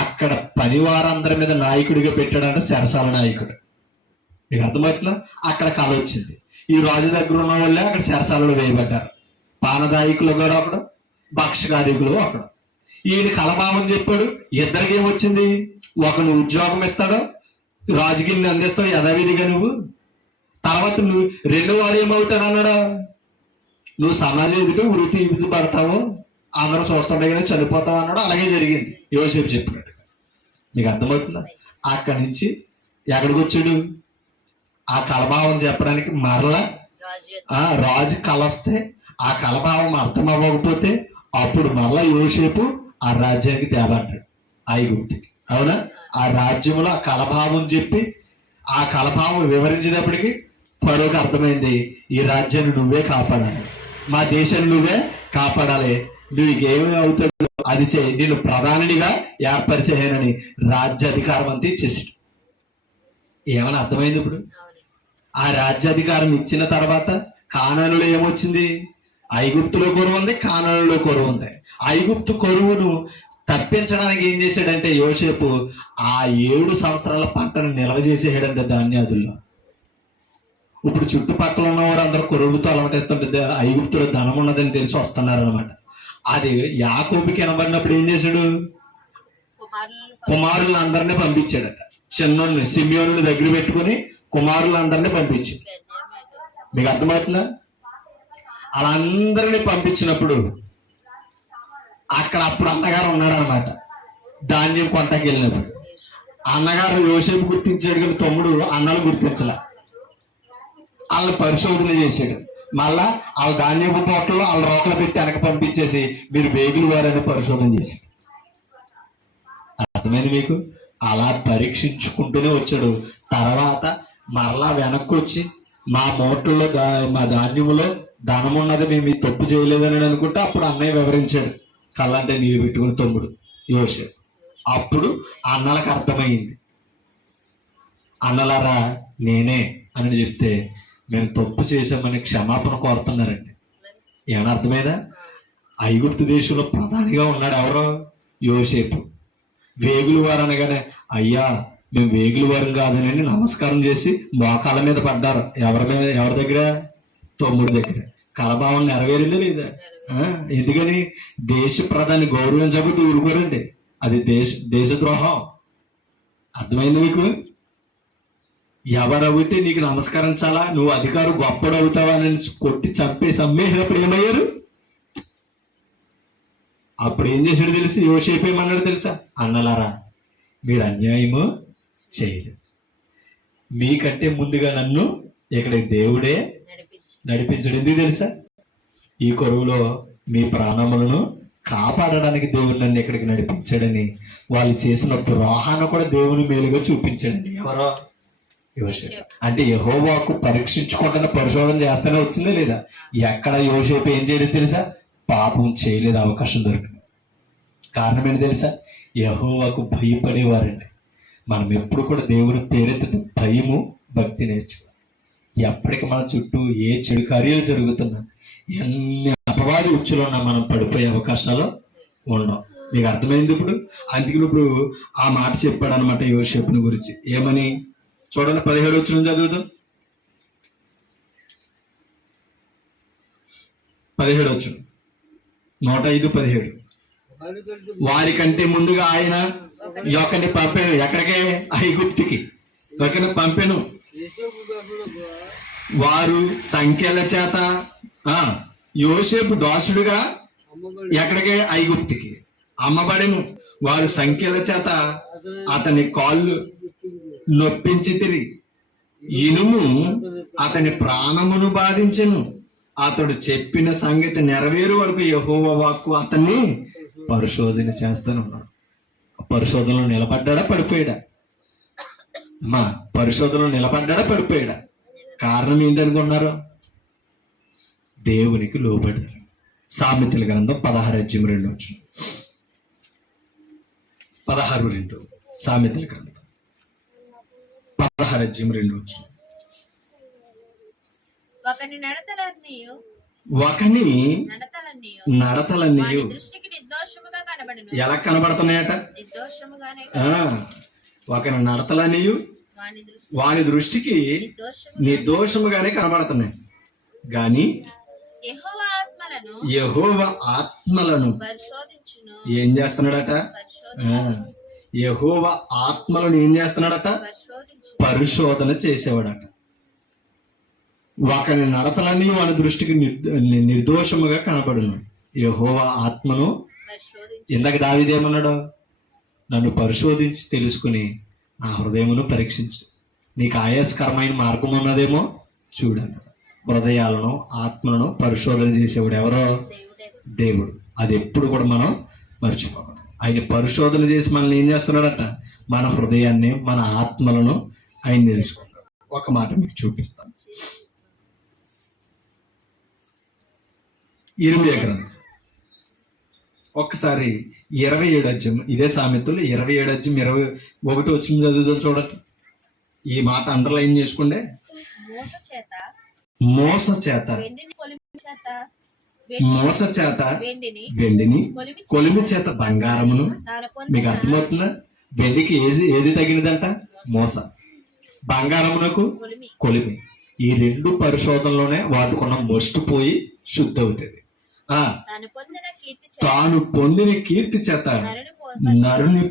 అక్కడ పనివారందరి మీద నాయకుడిగా పెట్టాడంటే చెరసాల నాయకుడు. మీకు అర్థమవుతుందా? అక్కడ కళ వచ్చింది. ఈ రాజు దగ్గర ఉన్న వాళ్ళే అక్కడ చెరసాలలో వేయబడ్డారు. పానదాయకులు కూడా ఒకడు, భక్షకారికులు ఒకడు. ఈయన కలభావం చెప్పాడు. ఇద్దరికి ఏమొచ్చింది? ఒకడు ఉద్యోగం ఇస్తాడు, రాజకీయాన్ని అందిస్తావు యథావిధిగా నువ్వు. తర్వాత నువ్వు 2వ వాడు ఏమవుతాడు అన్నాడు? నువ్వు సమాజం ఎదుట వృత్తి ఇబ్బంది పడతావు, అందరూ చూస్తుంటే కానీ చనిపోతావు అన్నాడు. అలాగే జరిగింది. యోసేపు చెప్పినట్టు. మీకు అర్థమవుతుందా? అక్కడి నుంచి ఎక్కడికి వచ్చాడు? ఆ కలభావం చెప్పడానికి మరలా రాజు కళ వస్తే ఆ కలభావం అర్థం అవ్వకపోతే అప్పుడు మరలా యోసేపు ఆ రాజ్యానికి తేబడ్డాడు, ఐగుప్తుకి, అవునా? ఆ రాజ్యంలో ఆ కలభావం చెప్పి ఆ కలభావం వివరించేటప్పటికి ఫరోకి అర్థమైంది, ఈ రాజ్యాన్ని నువ్వే కాపాడాలి, మా దేశాన్ని నువ్వే కాపాడాలి, నువ్వు ఏమి అవుతుందో అది చేయి, నేను ప్రధానిగా ఏర్పరిచేయనని రాజ్యాధికారం అంతా ఇచ్చేసాడు. ఏమని అర్థమైంది ఇప్పుడు? ఆ రాజ్యాధికారం ఇచ్చిన తర్వాత కానానులో ఏమొచ్చింది? ఐగుప్తులో కొరువు ఉంది, కానానులో కొరువు ఉంది. ఐగుప్తు కొరువును తప్పించడానికి ఏం చేశాడంటే యోసేపు ఆ 7 సంవత్సరాల పంటను నిల్వ చేసేసాడంటే ధాన్యాదుల్లో. ఇప్పుడు చుట్టుపక్కల ఉన్నవారు అందరూ కొరువుతో అలవాటేస్తుంటే ఐగుప్తులో ధనం ఉన్నదని తెలిసి వస్తున్నారనమాట. అది యాకోబుకి వినబడినప్పుడు ఏం చేశాడు? కుమారులను అందరినీ పంపించాడట. చిన్నోడిని సిమియోనుని దగ్గర పెట్టుకుని కుమారులందరినీ పంపించాడు. మీకు అర్థమవుతుందా? అలా అందరినీ పంపించినప్పుడు అక్కడ అప్పుడు అన్నగారు ఉన్నాడు అనమాట. ధాన్యం కొంతకి వెళ్ళినప్పుడు అన్నగారు యోసేపు గుర్తించాడు, కానీ తమ్ముడు అన్నలు గుర్తించలే. వాళ్ళని పరిశోధన చేశాడు. మళ్ళా వాళ్ళ ధాన్యపు పోట్లలో వాళ్ళ రోకలు పెట్టి వెనక పంపించేసి మీరు వేగులు వారని పరిశోధన చేశాడు. అర్థమైంది మీకు? అలా పరీక్షించుకుంటూనే వచ్చాడు. తర్వాత మరలా వెనక్కి వచ్చి మా మోటల్లో మా ధాన్యములో ధనం ఉన్నది, మేము ఈ తప్పు చేయలేదని అనుకుంటే అప్పుడు అన్నయ్య వివరించాడు. కళ్ళంటే నీళ్ళు పెట్టుకుని తమ్ముడు యోసేపు. అప్పుడు అన్నలకు అర్థమైంది. అన్నలారా నేనే అని చెప్తే మేము తప్పు చేసామని క్షమాపణ కోరుతున్నారండి. ఏమన్నా అర్థమైందా? ఐగుప్తు దేశంలో ప్రధానిగా ఉన్నాడు ఎవరో? యోసేపు. వేగులు వారు అనగానే అయ్యా మేము వేగులు వారు కాదని నమస్కారం చేసి మోకాళ్ళ మీద పడ్డారు. ఎవరి దగ్గర? తమ్ముడి దగ్గర. కలభావం నెరవేరిందా లేదా? ఎందుకని? దేశ ప్రధాని గౌరవించకపోతే ఊరుకోరండి. అది దేశద్రోహం. అర్థమైంది మీకు? ఎవరైతే నీకు నమస్కరించాలా, నువ్వు అధికారం గొప్పడు అవుతావా అని కొట్టి చంపేసి అమ్మేసినప్పుడు ఏమయ్యారు? అప్పుడు ఏం చేశాడు తెలిసి యోసేపు ఏమన్నాడు తెలుసా? అన్నలారా, మీరు అన్యాయము చేయలేదు, మీకంటే ముందుగా నన్ను ఇక్కడ దేవుడే నడిపించడు. ఎందుకు తెలుసా? ఈ కొరువులో మీ ప్రాణములను కాపాడడానికి దేవుడు నన్ను ఇక్కడికి నడిపించాడని వాళ్ళు చేసిన ద్రోహాన కూడా దేవుని మేలుగా చూపించాడండి. ఎవరో? యోసేపు. అంటే యెహోవాకు పరీక్షించుకుంటున్న పరిశోధన చేస్తూనే వచ్చిందా లేదా? ఎక్కడ యోసేపు ఏం చేయలేదు తెలుసా? పాపం చేయలేదు, అవకాశం దొరికింది. కారణం ఏంటి తెలుసా? యెహోవాకు భయపడేవారండి. మనం ఎప్పుడు కూడా దేవుని పేరెత్తితే భయము, భక్తి నేర్చుకోవాలి. ఎప్పటికి మన చుట్టూ ఏ చెడు కార్యాలు జరుగుతున్నా, ఎన్ని అపవాది ఉచ్చులున్నా మనం పడిపోయే అవకాశాలు ఉండవు. మీకు అర్థమైంది ఇప్పుడు? అందుకని ఇప్పుడు ఆ మాట చెప్పాడు అనమాట యోసేపుని గురించి. ఏమని చూడండి, 17 వచనం చదువుతాం. 17 వచనం, 105:17. వారికంటే ముందుగా ఆయన ఒకరిని పంపాను. ఎక్కడికే? ఐగుప్తికి. ఒకరిని పంపాను. వారు సంఖ్యల చేత యోసేపు దాసుడుగా ఎక్కడికే? ఐగుప్తికి అమ్మబడెను. వారు సంఖ్యల చేత అతని కాళ్ళు నొప్పించితిరి, ఇనుము అతని ప్రాణమును బాధించెను. అతడు చెప్పిన సంగతి నెరవేరు వరకు యెహోవా వాక్కు అతన్ని పరిశోధన చేస్తానున్నాడు. పరిశోధనలో నిలబడ్డా పడిపోయాడా? అమ్మా, పరిశోధనలో నిలబడ్డా పడిపోయాడా? కారణం ఏంటనుకున్నారు? దేవునికి లోబడ్డారు. సామెతల గ్రంథం 16:2. 16:2 సామెతల గ్రంథం 16:2. ఒకని నడతలన్నీయు నడతలన్నీయు దృష్టికి నిర్దోషముగా కనబడును. ఎలా కనబడుతున్నాయట? నిర్దోషముగానే ఒకని నడతలన్నీయు వాని దృష్టికి నిర్దోషముగానే కనబడుతున్నాయి. గాని యెహోవా ఆత్మలను ఏం చేస్తున్నాడట? యెహోవా ఆత్మలను ఏం చేస్తున్నాడట? పరిశోధన చేసేవాడట. ఒకని నడతలన్నీ వాని దృష్టికి నిర్దోషముగా కనబడును. యెహోవా ఆత్మను, ఇందాక దావీదేమన్నాడు? నన్ను పరిశోధించి తెలుసుకుని నా హృదయమును పరీక్షించు, నీకు ఆయాసకరమైన మార్గం ఉన్నదేమో చూడను. హృదయాలను, ఆత్మలను పరిశోధన చేసేవాడు ఎవరో? దేవుడు. అది ఎప్పుడు కూడా మనం మర్చిపోకూడదు. ఆయన పరిశోధన చేసి మనల్ని ఏం చేస్తున్నాడట? మన హృదయాన్ని, మన ఆత్మలను ఆయన తెలుసుకుంటాడు. ఒక మాట మీకు చూపిస్తాను. ఇర్మియా గ్రంథం ఒక్కసారి 27 అధ్యాయం, ఇదే సామెతలు 27:21 చదువుదాం. చూడండి, ఈ మాట అండర్లైన్ చేసుకుంటే, మోస చేత వెండిని, కొలిమి చేత బంగారమును. మీకు అర్థమవుతుందా? వెండికి ఏది తగినదంట? మోస. బంగారమునకు కొలిమి. ఈ రెండు పరిశోధనలోనే వాటికున్న మోసపోయి శుద్ధి అవుతుంది. తాను పొందిన కీర్తి చేత నరుని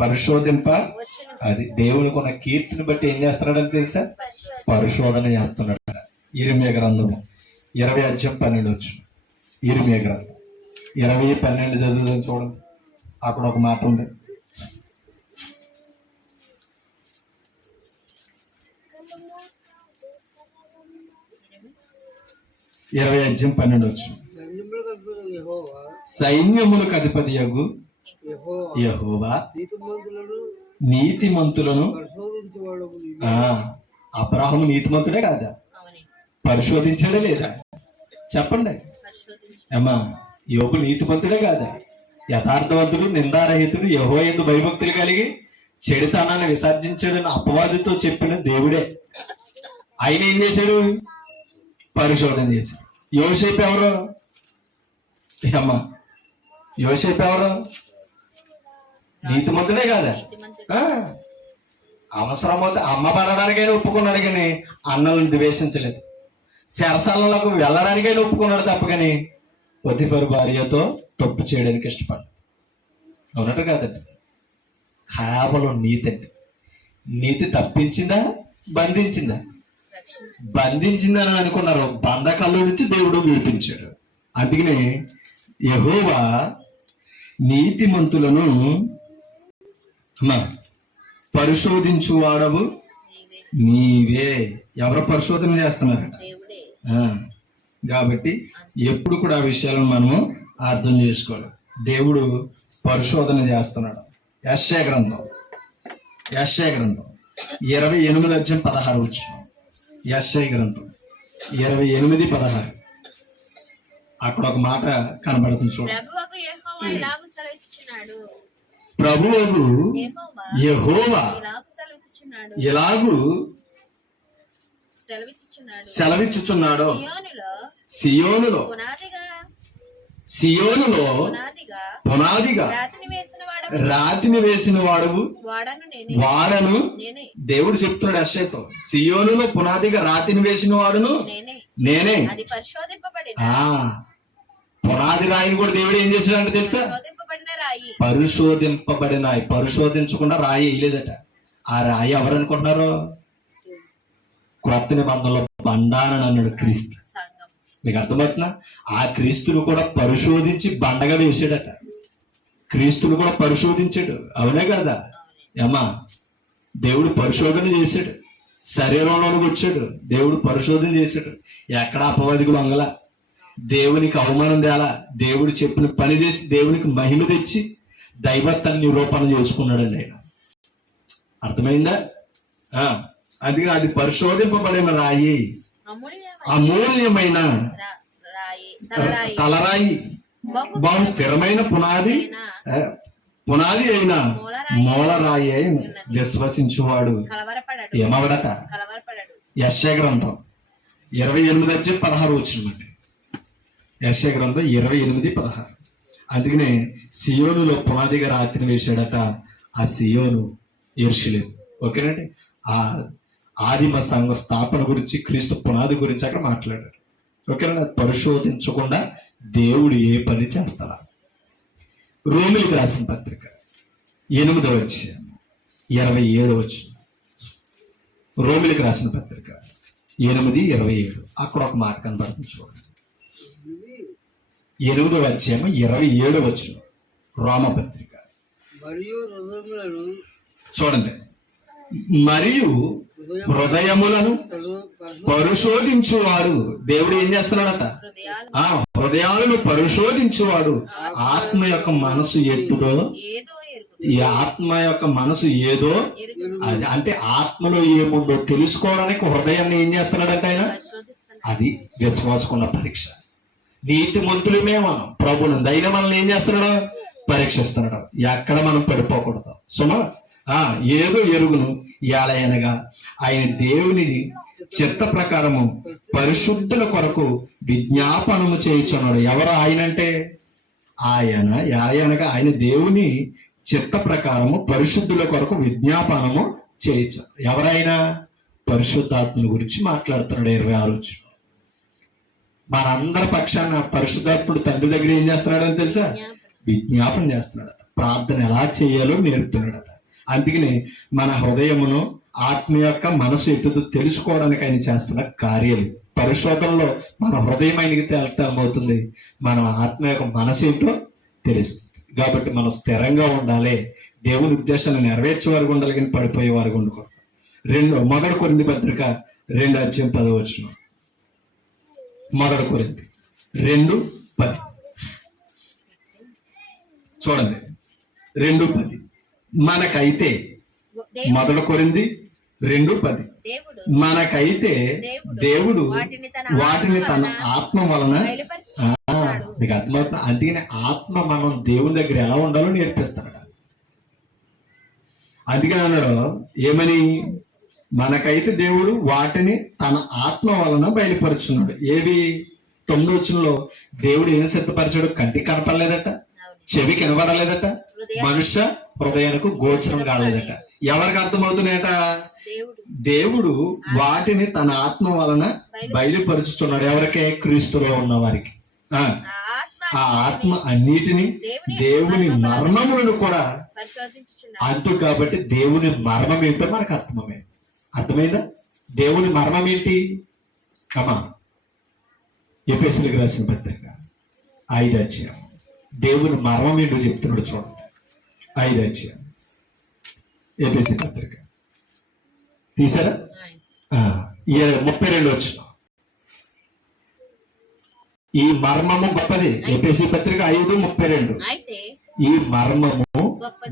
పరిశోధింప. అది దేవునికి ఉన్న కీర్తిని బట్టి ఏం చేస్తున్నాడని తెలుసా? పరిశోధన చేస్తున్నాడు. ఇర్మియా గ్రంథం 20:12. ఇర్మియా గ్రంథం 20:12 చదువుదాం. చూడండి, అక్కడ ఒక మాట ఉంది. 20:12. సైన్యములకు అధిపతియగు యెహోవా నీతిమంతులను. అబ్రాహాము నీతిమంతుడే కాదా? పరిశోధించాడే లేదా? చెప్పండి అమ్మా. యోబు నీతిమంతుడే కాదా? యథార్థవంతుడు, నిందారహితుడు, యెహోవా యందు భయభక్తులు కలిగి చెడుతనాన్ని విసర్జించాడని అపవాదితో చెప్పిన దేవుడే. ఆయన ఏం చేశాడు? పరిశోధన చేశాడు. యోసేపు ఎవరు? అమ్మా, యోసేపు ఎవరు? నీతిమంతుడే కాదా? అవసరమైతే అమ్మబడడానికైనా ఒప్పుకున్నాడు, కానీ అన్నలను ద్వేషించలేదు. చెరసాలకు వెళ్ళడానికైనా ఒప్పుకున్నాడు తప్ప, కానీ పొతిఫరు భార్యతో తప్పు చేయడానికి ఇష్టపడ్డాడు. అవునట్టు కాదండి? కేవలం నీతి అంటే. నీతి తప్పించిందా, బంధించిందా? బంధించిందని అనుకున్నారు. బంధకాల్లో నుంచి దేవుడు విడిపించాడు. అందుకనే యెహోవా నీతిమంతులను పరిశోధించువాడవు నీవే. ఎవరు పరిశోధన చేస్తున్నారట? దేవుడే. కాబట్టి ఎప్పుడు కూడా ఆ విషయాలను మనము అర్థం చేసుకోవాలి. దేవుడు పరిశోధన చేస్తున్నాడు. యెషయా గ్రంథం 28:16 యెషయా గ్రంథం 28:16 అక్కడ ఒక మాట కనబడుతుంది చూడండి. ప్రభువకు యెహోవా ఇలాగు సెలవిచ్చుచున్నాడు. ప్రభువకు యెహోవా ఎలాగూ సెలవిచ్చుచున్నాడో సియోనులో పునాదిగా రాతిని వేసిన వాడవు వాడను. దేవుడు చెప్తున్నాడు యెషయాతో, సియోనులో పునాదిగా రాతిని వేసిన వాడును నేనే. పునాది రాయిని కూడా దేవుడు ఏం చేశాడంటే తెలుసా? పరిశోధించకుండా రాయి వేయలేదట. ఆ రాయి ఎవరనుకుంటున్నారు? క్రొత్త నిబంధనలో బండానని అన్నాడు క్రీస్తు. మీకు అర్థమవుతుందా? ఆ క్రీస్తును కూడా పరిశోధించి బండగా వేసాడట. క్రీస్తును కూడా పరిశోధించాడు. అవునే కదా ఏమా? దేవుడు పరిశోధన చేశాడు. శరీరంలోనికి వచ్చాడు. దేవుడు పరిశోధన చేశాడు. ఎక్కడ అపవాదికి వంగల, దేవునికి అవమానం తేలా, దేవుడు చెప్పిన పని చేసి దేవునికి మహిమ తెచ్చి దైవత్వాన్ని నిరూపణ చేసుకున్నాడండి ఆయన. అర్థమైందా? అందుకని అది పరిశోధింపబడిన రాయి, అమూల్యమైన తలరాయి, బహు స్థిరమైన పునాది అయిన మూలరాయి అయిన విశ్వసించువాడు ఏమవడట? యెషయా గ్రంథం 28:16 యెషయా గ్రంథం 28:16. అందుకనే సియోనులో పునాదిగా రాత్రిని వేశాడట. ఆ సియోను యెరూషలేము. ఓకేనండి. ఆ ఆదిమ సంఘ స్థాపన గురించి, క్రీస్తు పునాది గురించి అక్కడ మాట్లాడాడు. ఓకేనా? పరిశోధించకుండా దేవుడు ఏ పని చేస్తారా? రోమిలికి రాసిన పత్రిక 8:27 రోమిలికి రాసిన పత్రిక 8:27 అక్కడ ఒక మాట కనబడుతుంది చూడండి. 8:27 రోమపత్రిక చూడండి. మరియు హృదయములను పరిశోధించువాడు దేవుడు ఏం చేస్తున్నాడట? హృదయాలను పరిశోధించువాడు ఆత్మ యొక్క మనసు ఎట్టుదో, ఈ ఆత్మ యొక్క మనసు ఏదో, అది అంటే ఆత్మలో ఏముందో తెలుసుకోవడానికి హృదయాన్ని ఏం చేస్తున్నాడంట ఆయన? అది విశ్వాసకున్న పరీక్ష. నీతిమంతులమే మనం ప్రభుని దైన మనల్ని ఏం చేస్తున్నాడు? పరీక్షిస్తున్నాడు. ఎక్కడ మనం పడిపోకూడదు సుమా. ఏదో ఎరుగును ఏలయనగా ఆయన దేవుని చిత్త ప్రకారము పరిశుద్ధుల కొరకు విజ్ఞాపనము చేయుచున్నాడు. ఎవరు ఆయన అంటే? ఆయన ఏలయనగా ఆయన దేవుని చిత్త ప్రకారము పరిశుద్ధుల కొరకు విజ్ఞాపనము చేయొచ్చు. ఎవరైనా పరిశుద్ధాత్మల గురించి మాట్లాడుతున్నాడు. 26 మనందరి పక్షాన పరిశుద్ధాత్ముడు తండ్రి దగ్గర ఏం చేస్తున్నాడని తెలుసా? విజ్ఞాపన చేస్తున్నాడు. ప్రార్థన ఎలా చేయాలో నేర్పుతున్నాడట. అందుకని మన హృదయమును ఆత్మ యొక్క మనసు ఎటుదో తెలుసుకోవడానికి ఆయన చేస్తున్న కార్యాలు. పరిశోధనలో మన హృదయం ఆయనకి తేలమవుతుంది, మన ఆత్మ యొక్క మనసు ఏంటో తెలుస్తుంది. కాబట్టి మనం స్థిరంగా ఉండాలి. దేవుని ఉద్దేశాన్ని నెరవేర్చే వారికి ఉండాలి, కానీ పడిపోయే వారికి ఉండకూడదు. 1 కొరింథీ పత్రిక 2:10 1 కొరింథీ 2:10 చూడండి. 2:10 మనకైతే 1 కొరింథీ 2:10 మనకైతే దేవుడు వాటిని తన ఆత్మ వలన మీకు అర్థమవుతుంది. అందుకని ఆత్మ మనం దేవుని దగ్గర ఎలా ఉండాలో నేర్పిస్తాడు. అందుకని అన్నాడు ఏమని? మనకైతే దేవుడు వాటిని తన ఆత్మ వలన బయలుపరుచున్నాడు. ఏవి? 9 దేవుడు ఏం సిద్ధపరిచాడు? కంటికి కనపడలేదట, చెవికి వినబడలేదట, మనుష్య హృదయానికి గోచరం కాలేదట. ఎవరికి అర్థమవుతున్నాయట? దేవుడు వాటిని తన ఆత్మ వలన బయలుపరుచుతున్నాడు. ఎవరికే? క్రీస్తులో ఉన్న వారికి. ఆ ఆత్మ అన్నిటిని దేవుని మర్మములను కూడా పరిశోధించుచున్నాడు. అంతు కాబట్టి దేవుని మర్మం ఏంటో మనకు అర్థమైందా? దేవుని మర్మం ఏంటి? అమ్మా, ఎఫెసీయులకు రాసిన పత్రిక 5వ అధ్యాయం దేవుని మర్మం ఏంటో చెప్తున్నాడు చూడండి. 5వ అధ్యాయం ఎఫెసీ పత్రిక తీసారా? 32 వచ్చిన ఈ మర్మము గొప్పది. ఎఫెసీ పత్రిక 5:32. అయితే ఈ మర్మము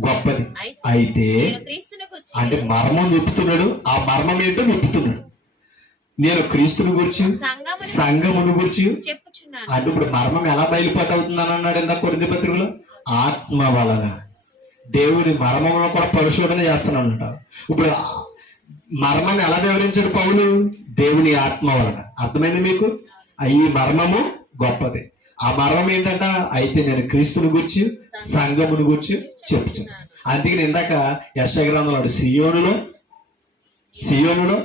గొప్పది. అయితే నేను క్రీస్తును గూర్చి అంటే మర్మం చెప్తున్నాడు. ఆ మర్మం ఏంటో చెప్తున్నాడు. నేను క్రీస్తుని గురించి సంఘమును గురించి చెప్పుచున్నాను. అంటే ఇప్పుడు మర్మం ఎలా బయలుపాటు అవుతుందని అన్నాడు ఇందాక కొరింథీ పత్రికలో. ఆత్మ వలన దేవుని మర్మమును కూడా పరిశోధన చేస్తున్నాడంట. ఇప్పుడు మర్మాన్ని ఎలా వివరించాడు పౌలు? దేవుని ఆత్మ వలన. అర్థమైంది మీకు? ఈ మర్మము గొప్పది. ఆ మర్మం ఏంటంట? అయితే నేను క్రీస్తుని గురించి సంఘమును గురించి చెప్తున్నాను. అందుకని ఇందాక యెషయా గ్రంథంలో సియోనులో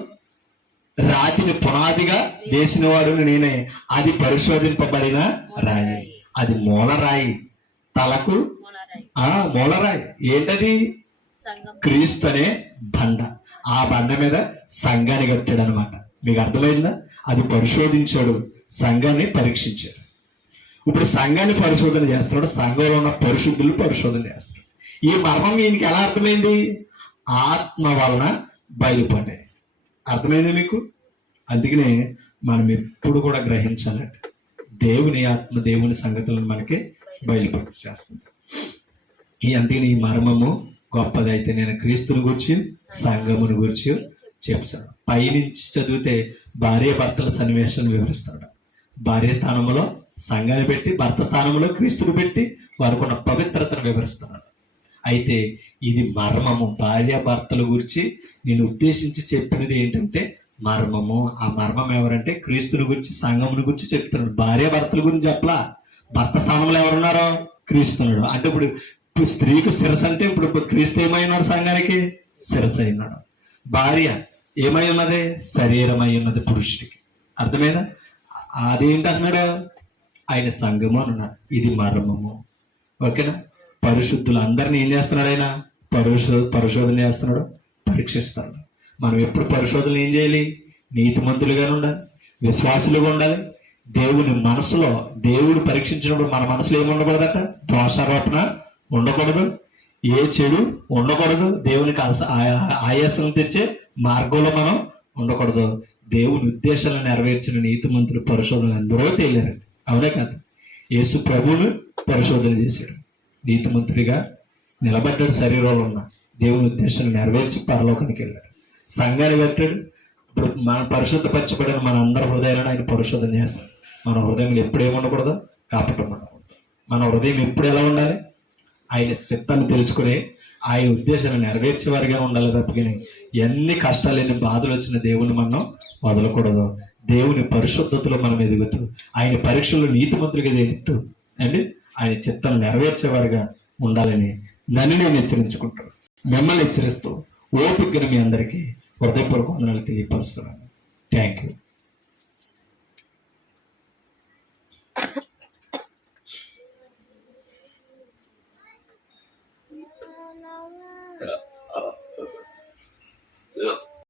రాతిని పునాదిగా వేసిన వాడును నేనే, అది పరిశోధింపబడిన రాయి, అది మూలరాయి, తలకు మూలరాయి. ఏంటది? క్రీస్తు అనే బండ. ఆ బండ మీద సంఘాన్ని కట్టాడు అనమాట. మీకు అర్థమైందా? అది పరిశోధించాడు, సంఘాన్ని పరీక్షించాడు. ఇప్పుడు సంఘాన్ని పరిశోధన చేస్తున్నాడు, సంఘంలో ఉన్న పరిశుద్ధులు పరిశోధన చేస్తున్నాడు. ఈ మర్మం ఈయనకి ఎలా అర్థమైంది? ఆత్మ వలన బయలుపడ్డాయి. అర్థమైంది మీకు? అందుకనే మనం ఎప్పుడు కూడా గ్రహించాలంటే దేవుని ఆత్మ దేవుని సంగతులను మనకి బయలుపడి చేస్తుంది. అందుకని ఈ మర్మము గొప్పది. అయితే నేను క్రీస్తుని గురించి సంఘముని గురించి చెప్తాను. పైనుంచి చదివితే భార్య భర్తల సన్నివేశాన్ని వివరిస్తాడు. భార్య స్థానంలో సంఘాన్ని పెట్టి, భర్త స్థానంలో క్రీస్తుని పెట్టి వారికి ఉన్న పవిత్రతను వివరిస్తున్నాడు. అయితే ఇది మర్మము. భార్య భర్తల గురించి నేను ఉద్దేశించి చెప్పినది ఏంటంటే మర్మము. ఆ మర్మం ఎవరంటే క్రీస్తుని గురించి సంఘముని గురించి చెప్తున్నాడు. భార్య భర్తల గురించి చెప్పలా. భర్త స్థానంలో ఎవరున్నారో క్రీస్తున్నాడు. అంటే ఇప్పుడు స్త్రీకి శిరస్సు అంటే ఇప్పుడు క్రీస్తు ఏమై ఉన్నాడు? సంఘానికి శిరస్సు అయినాడు. భార్య ఏమై ఉన్నది? శరీరమై ఉన్నది పురుషుడికి. అర్థమైందా? అదేంటి అన్నాడు? ఆయన సంఘము అన్నాడు. ఇది మర్మము. ఓకేనా? పరిశుద్ధులు అందరినీ ఏం చేస్తున్నాడు? ఆయన పరిశోధన చేస్తున్నాడు, పరీక్షిస్తాడు. మనం ఎప్పుడు పరిశోధన ఏం చేయాలి? నీతిమంతులుగా ఉండాలి, విశ్వాసులుగా ఉండాలి. దేవుని మనసులో దేవుడు పరీక్షించినప్పుడు మన మనసులో ఏముండకూడదట? దోషారోపణ ఉండకూడదు, ఏ చెడు ఉండకూడదు, దేవునికి ఆయాసం తెచ్చే మార్గంలో మనం ఉండకూడదు. దేవుని ఉద్దేశాలను నెరవేర్చిన నీతిమంతులు పరిశోధన ఎందరో తేలారు. అవునే కాదు? యేసు ప్రభువును పరిశోధన చేశాడు, నీతిమంతుడిగా నిలబడ్డాడు. శరీరంలో ఉన్న దేవుని ఉద్దేశాన్ని నెరవేర్చి పరలోకానికి వెళ్ళాడు. సంఘాన్ని పెట్టాడు. ఇప్పుడు మన పరిశుద్ధపరచబడిన మన అందరి హృదయాలను ఆయన పరిశోధన చేస్తాడు. మన హృదయంలో ఎప్పుడు ఏముండకూడదు? కాపటం ఉండకూడదు. మన హృదయం ఎప్పుడు ఎలా ఉండాలి? ఆయన చిత్తాన్ని తెలుసుకుని ఆయన ఉద్దేశాన్ని నెరవేర్చే వారిగా ఉండాలి తప్పని ఎన్ని కష్టాలు ఎన్ని బాధలు వచ్చిన దేవుని మనం వదలకూడదు. దేవుని పరిశుద్ధతలో మనం ఎదుగుతూ ఆయన పరీక్షల్లో నీతిమంతులుగా ఎదుగుతూ అండి ఆయన చిత్తాన్ని నెరవేర్చేవారిగా ఉండాలని నన్ను నేను హెచ్చరించుకుంటాను. మిమ్మల్ని హెచ్చరిస్తూ ఓపికగా మీ అందరికీ హృదయపూర్వక వందనాలు తెలియపరుస్తున్నాను. Thank you.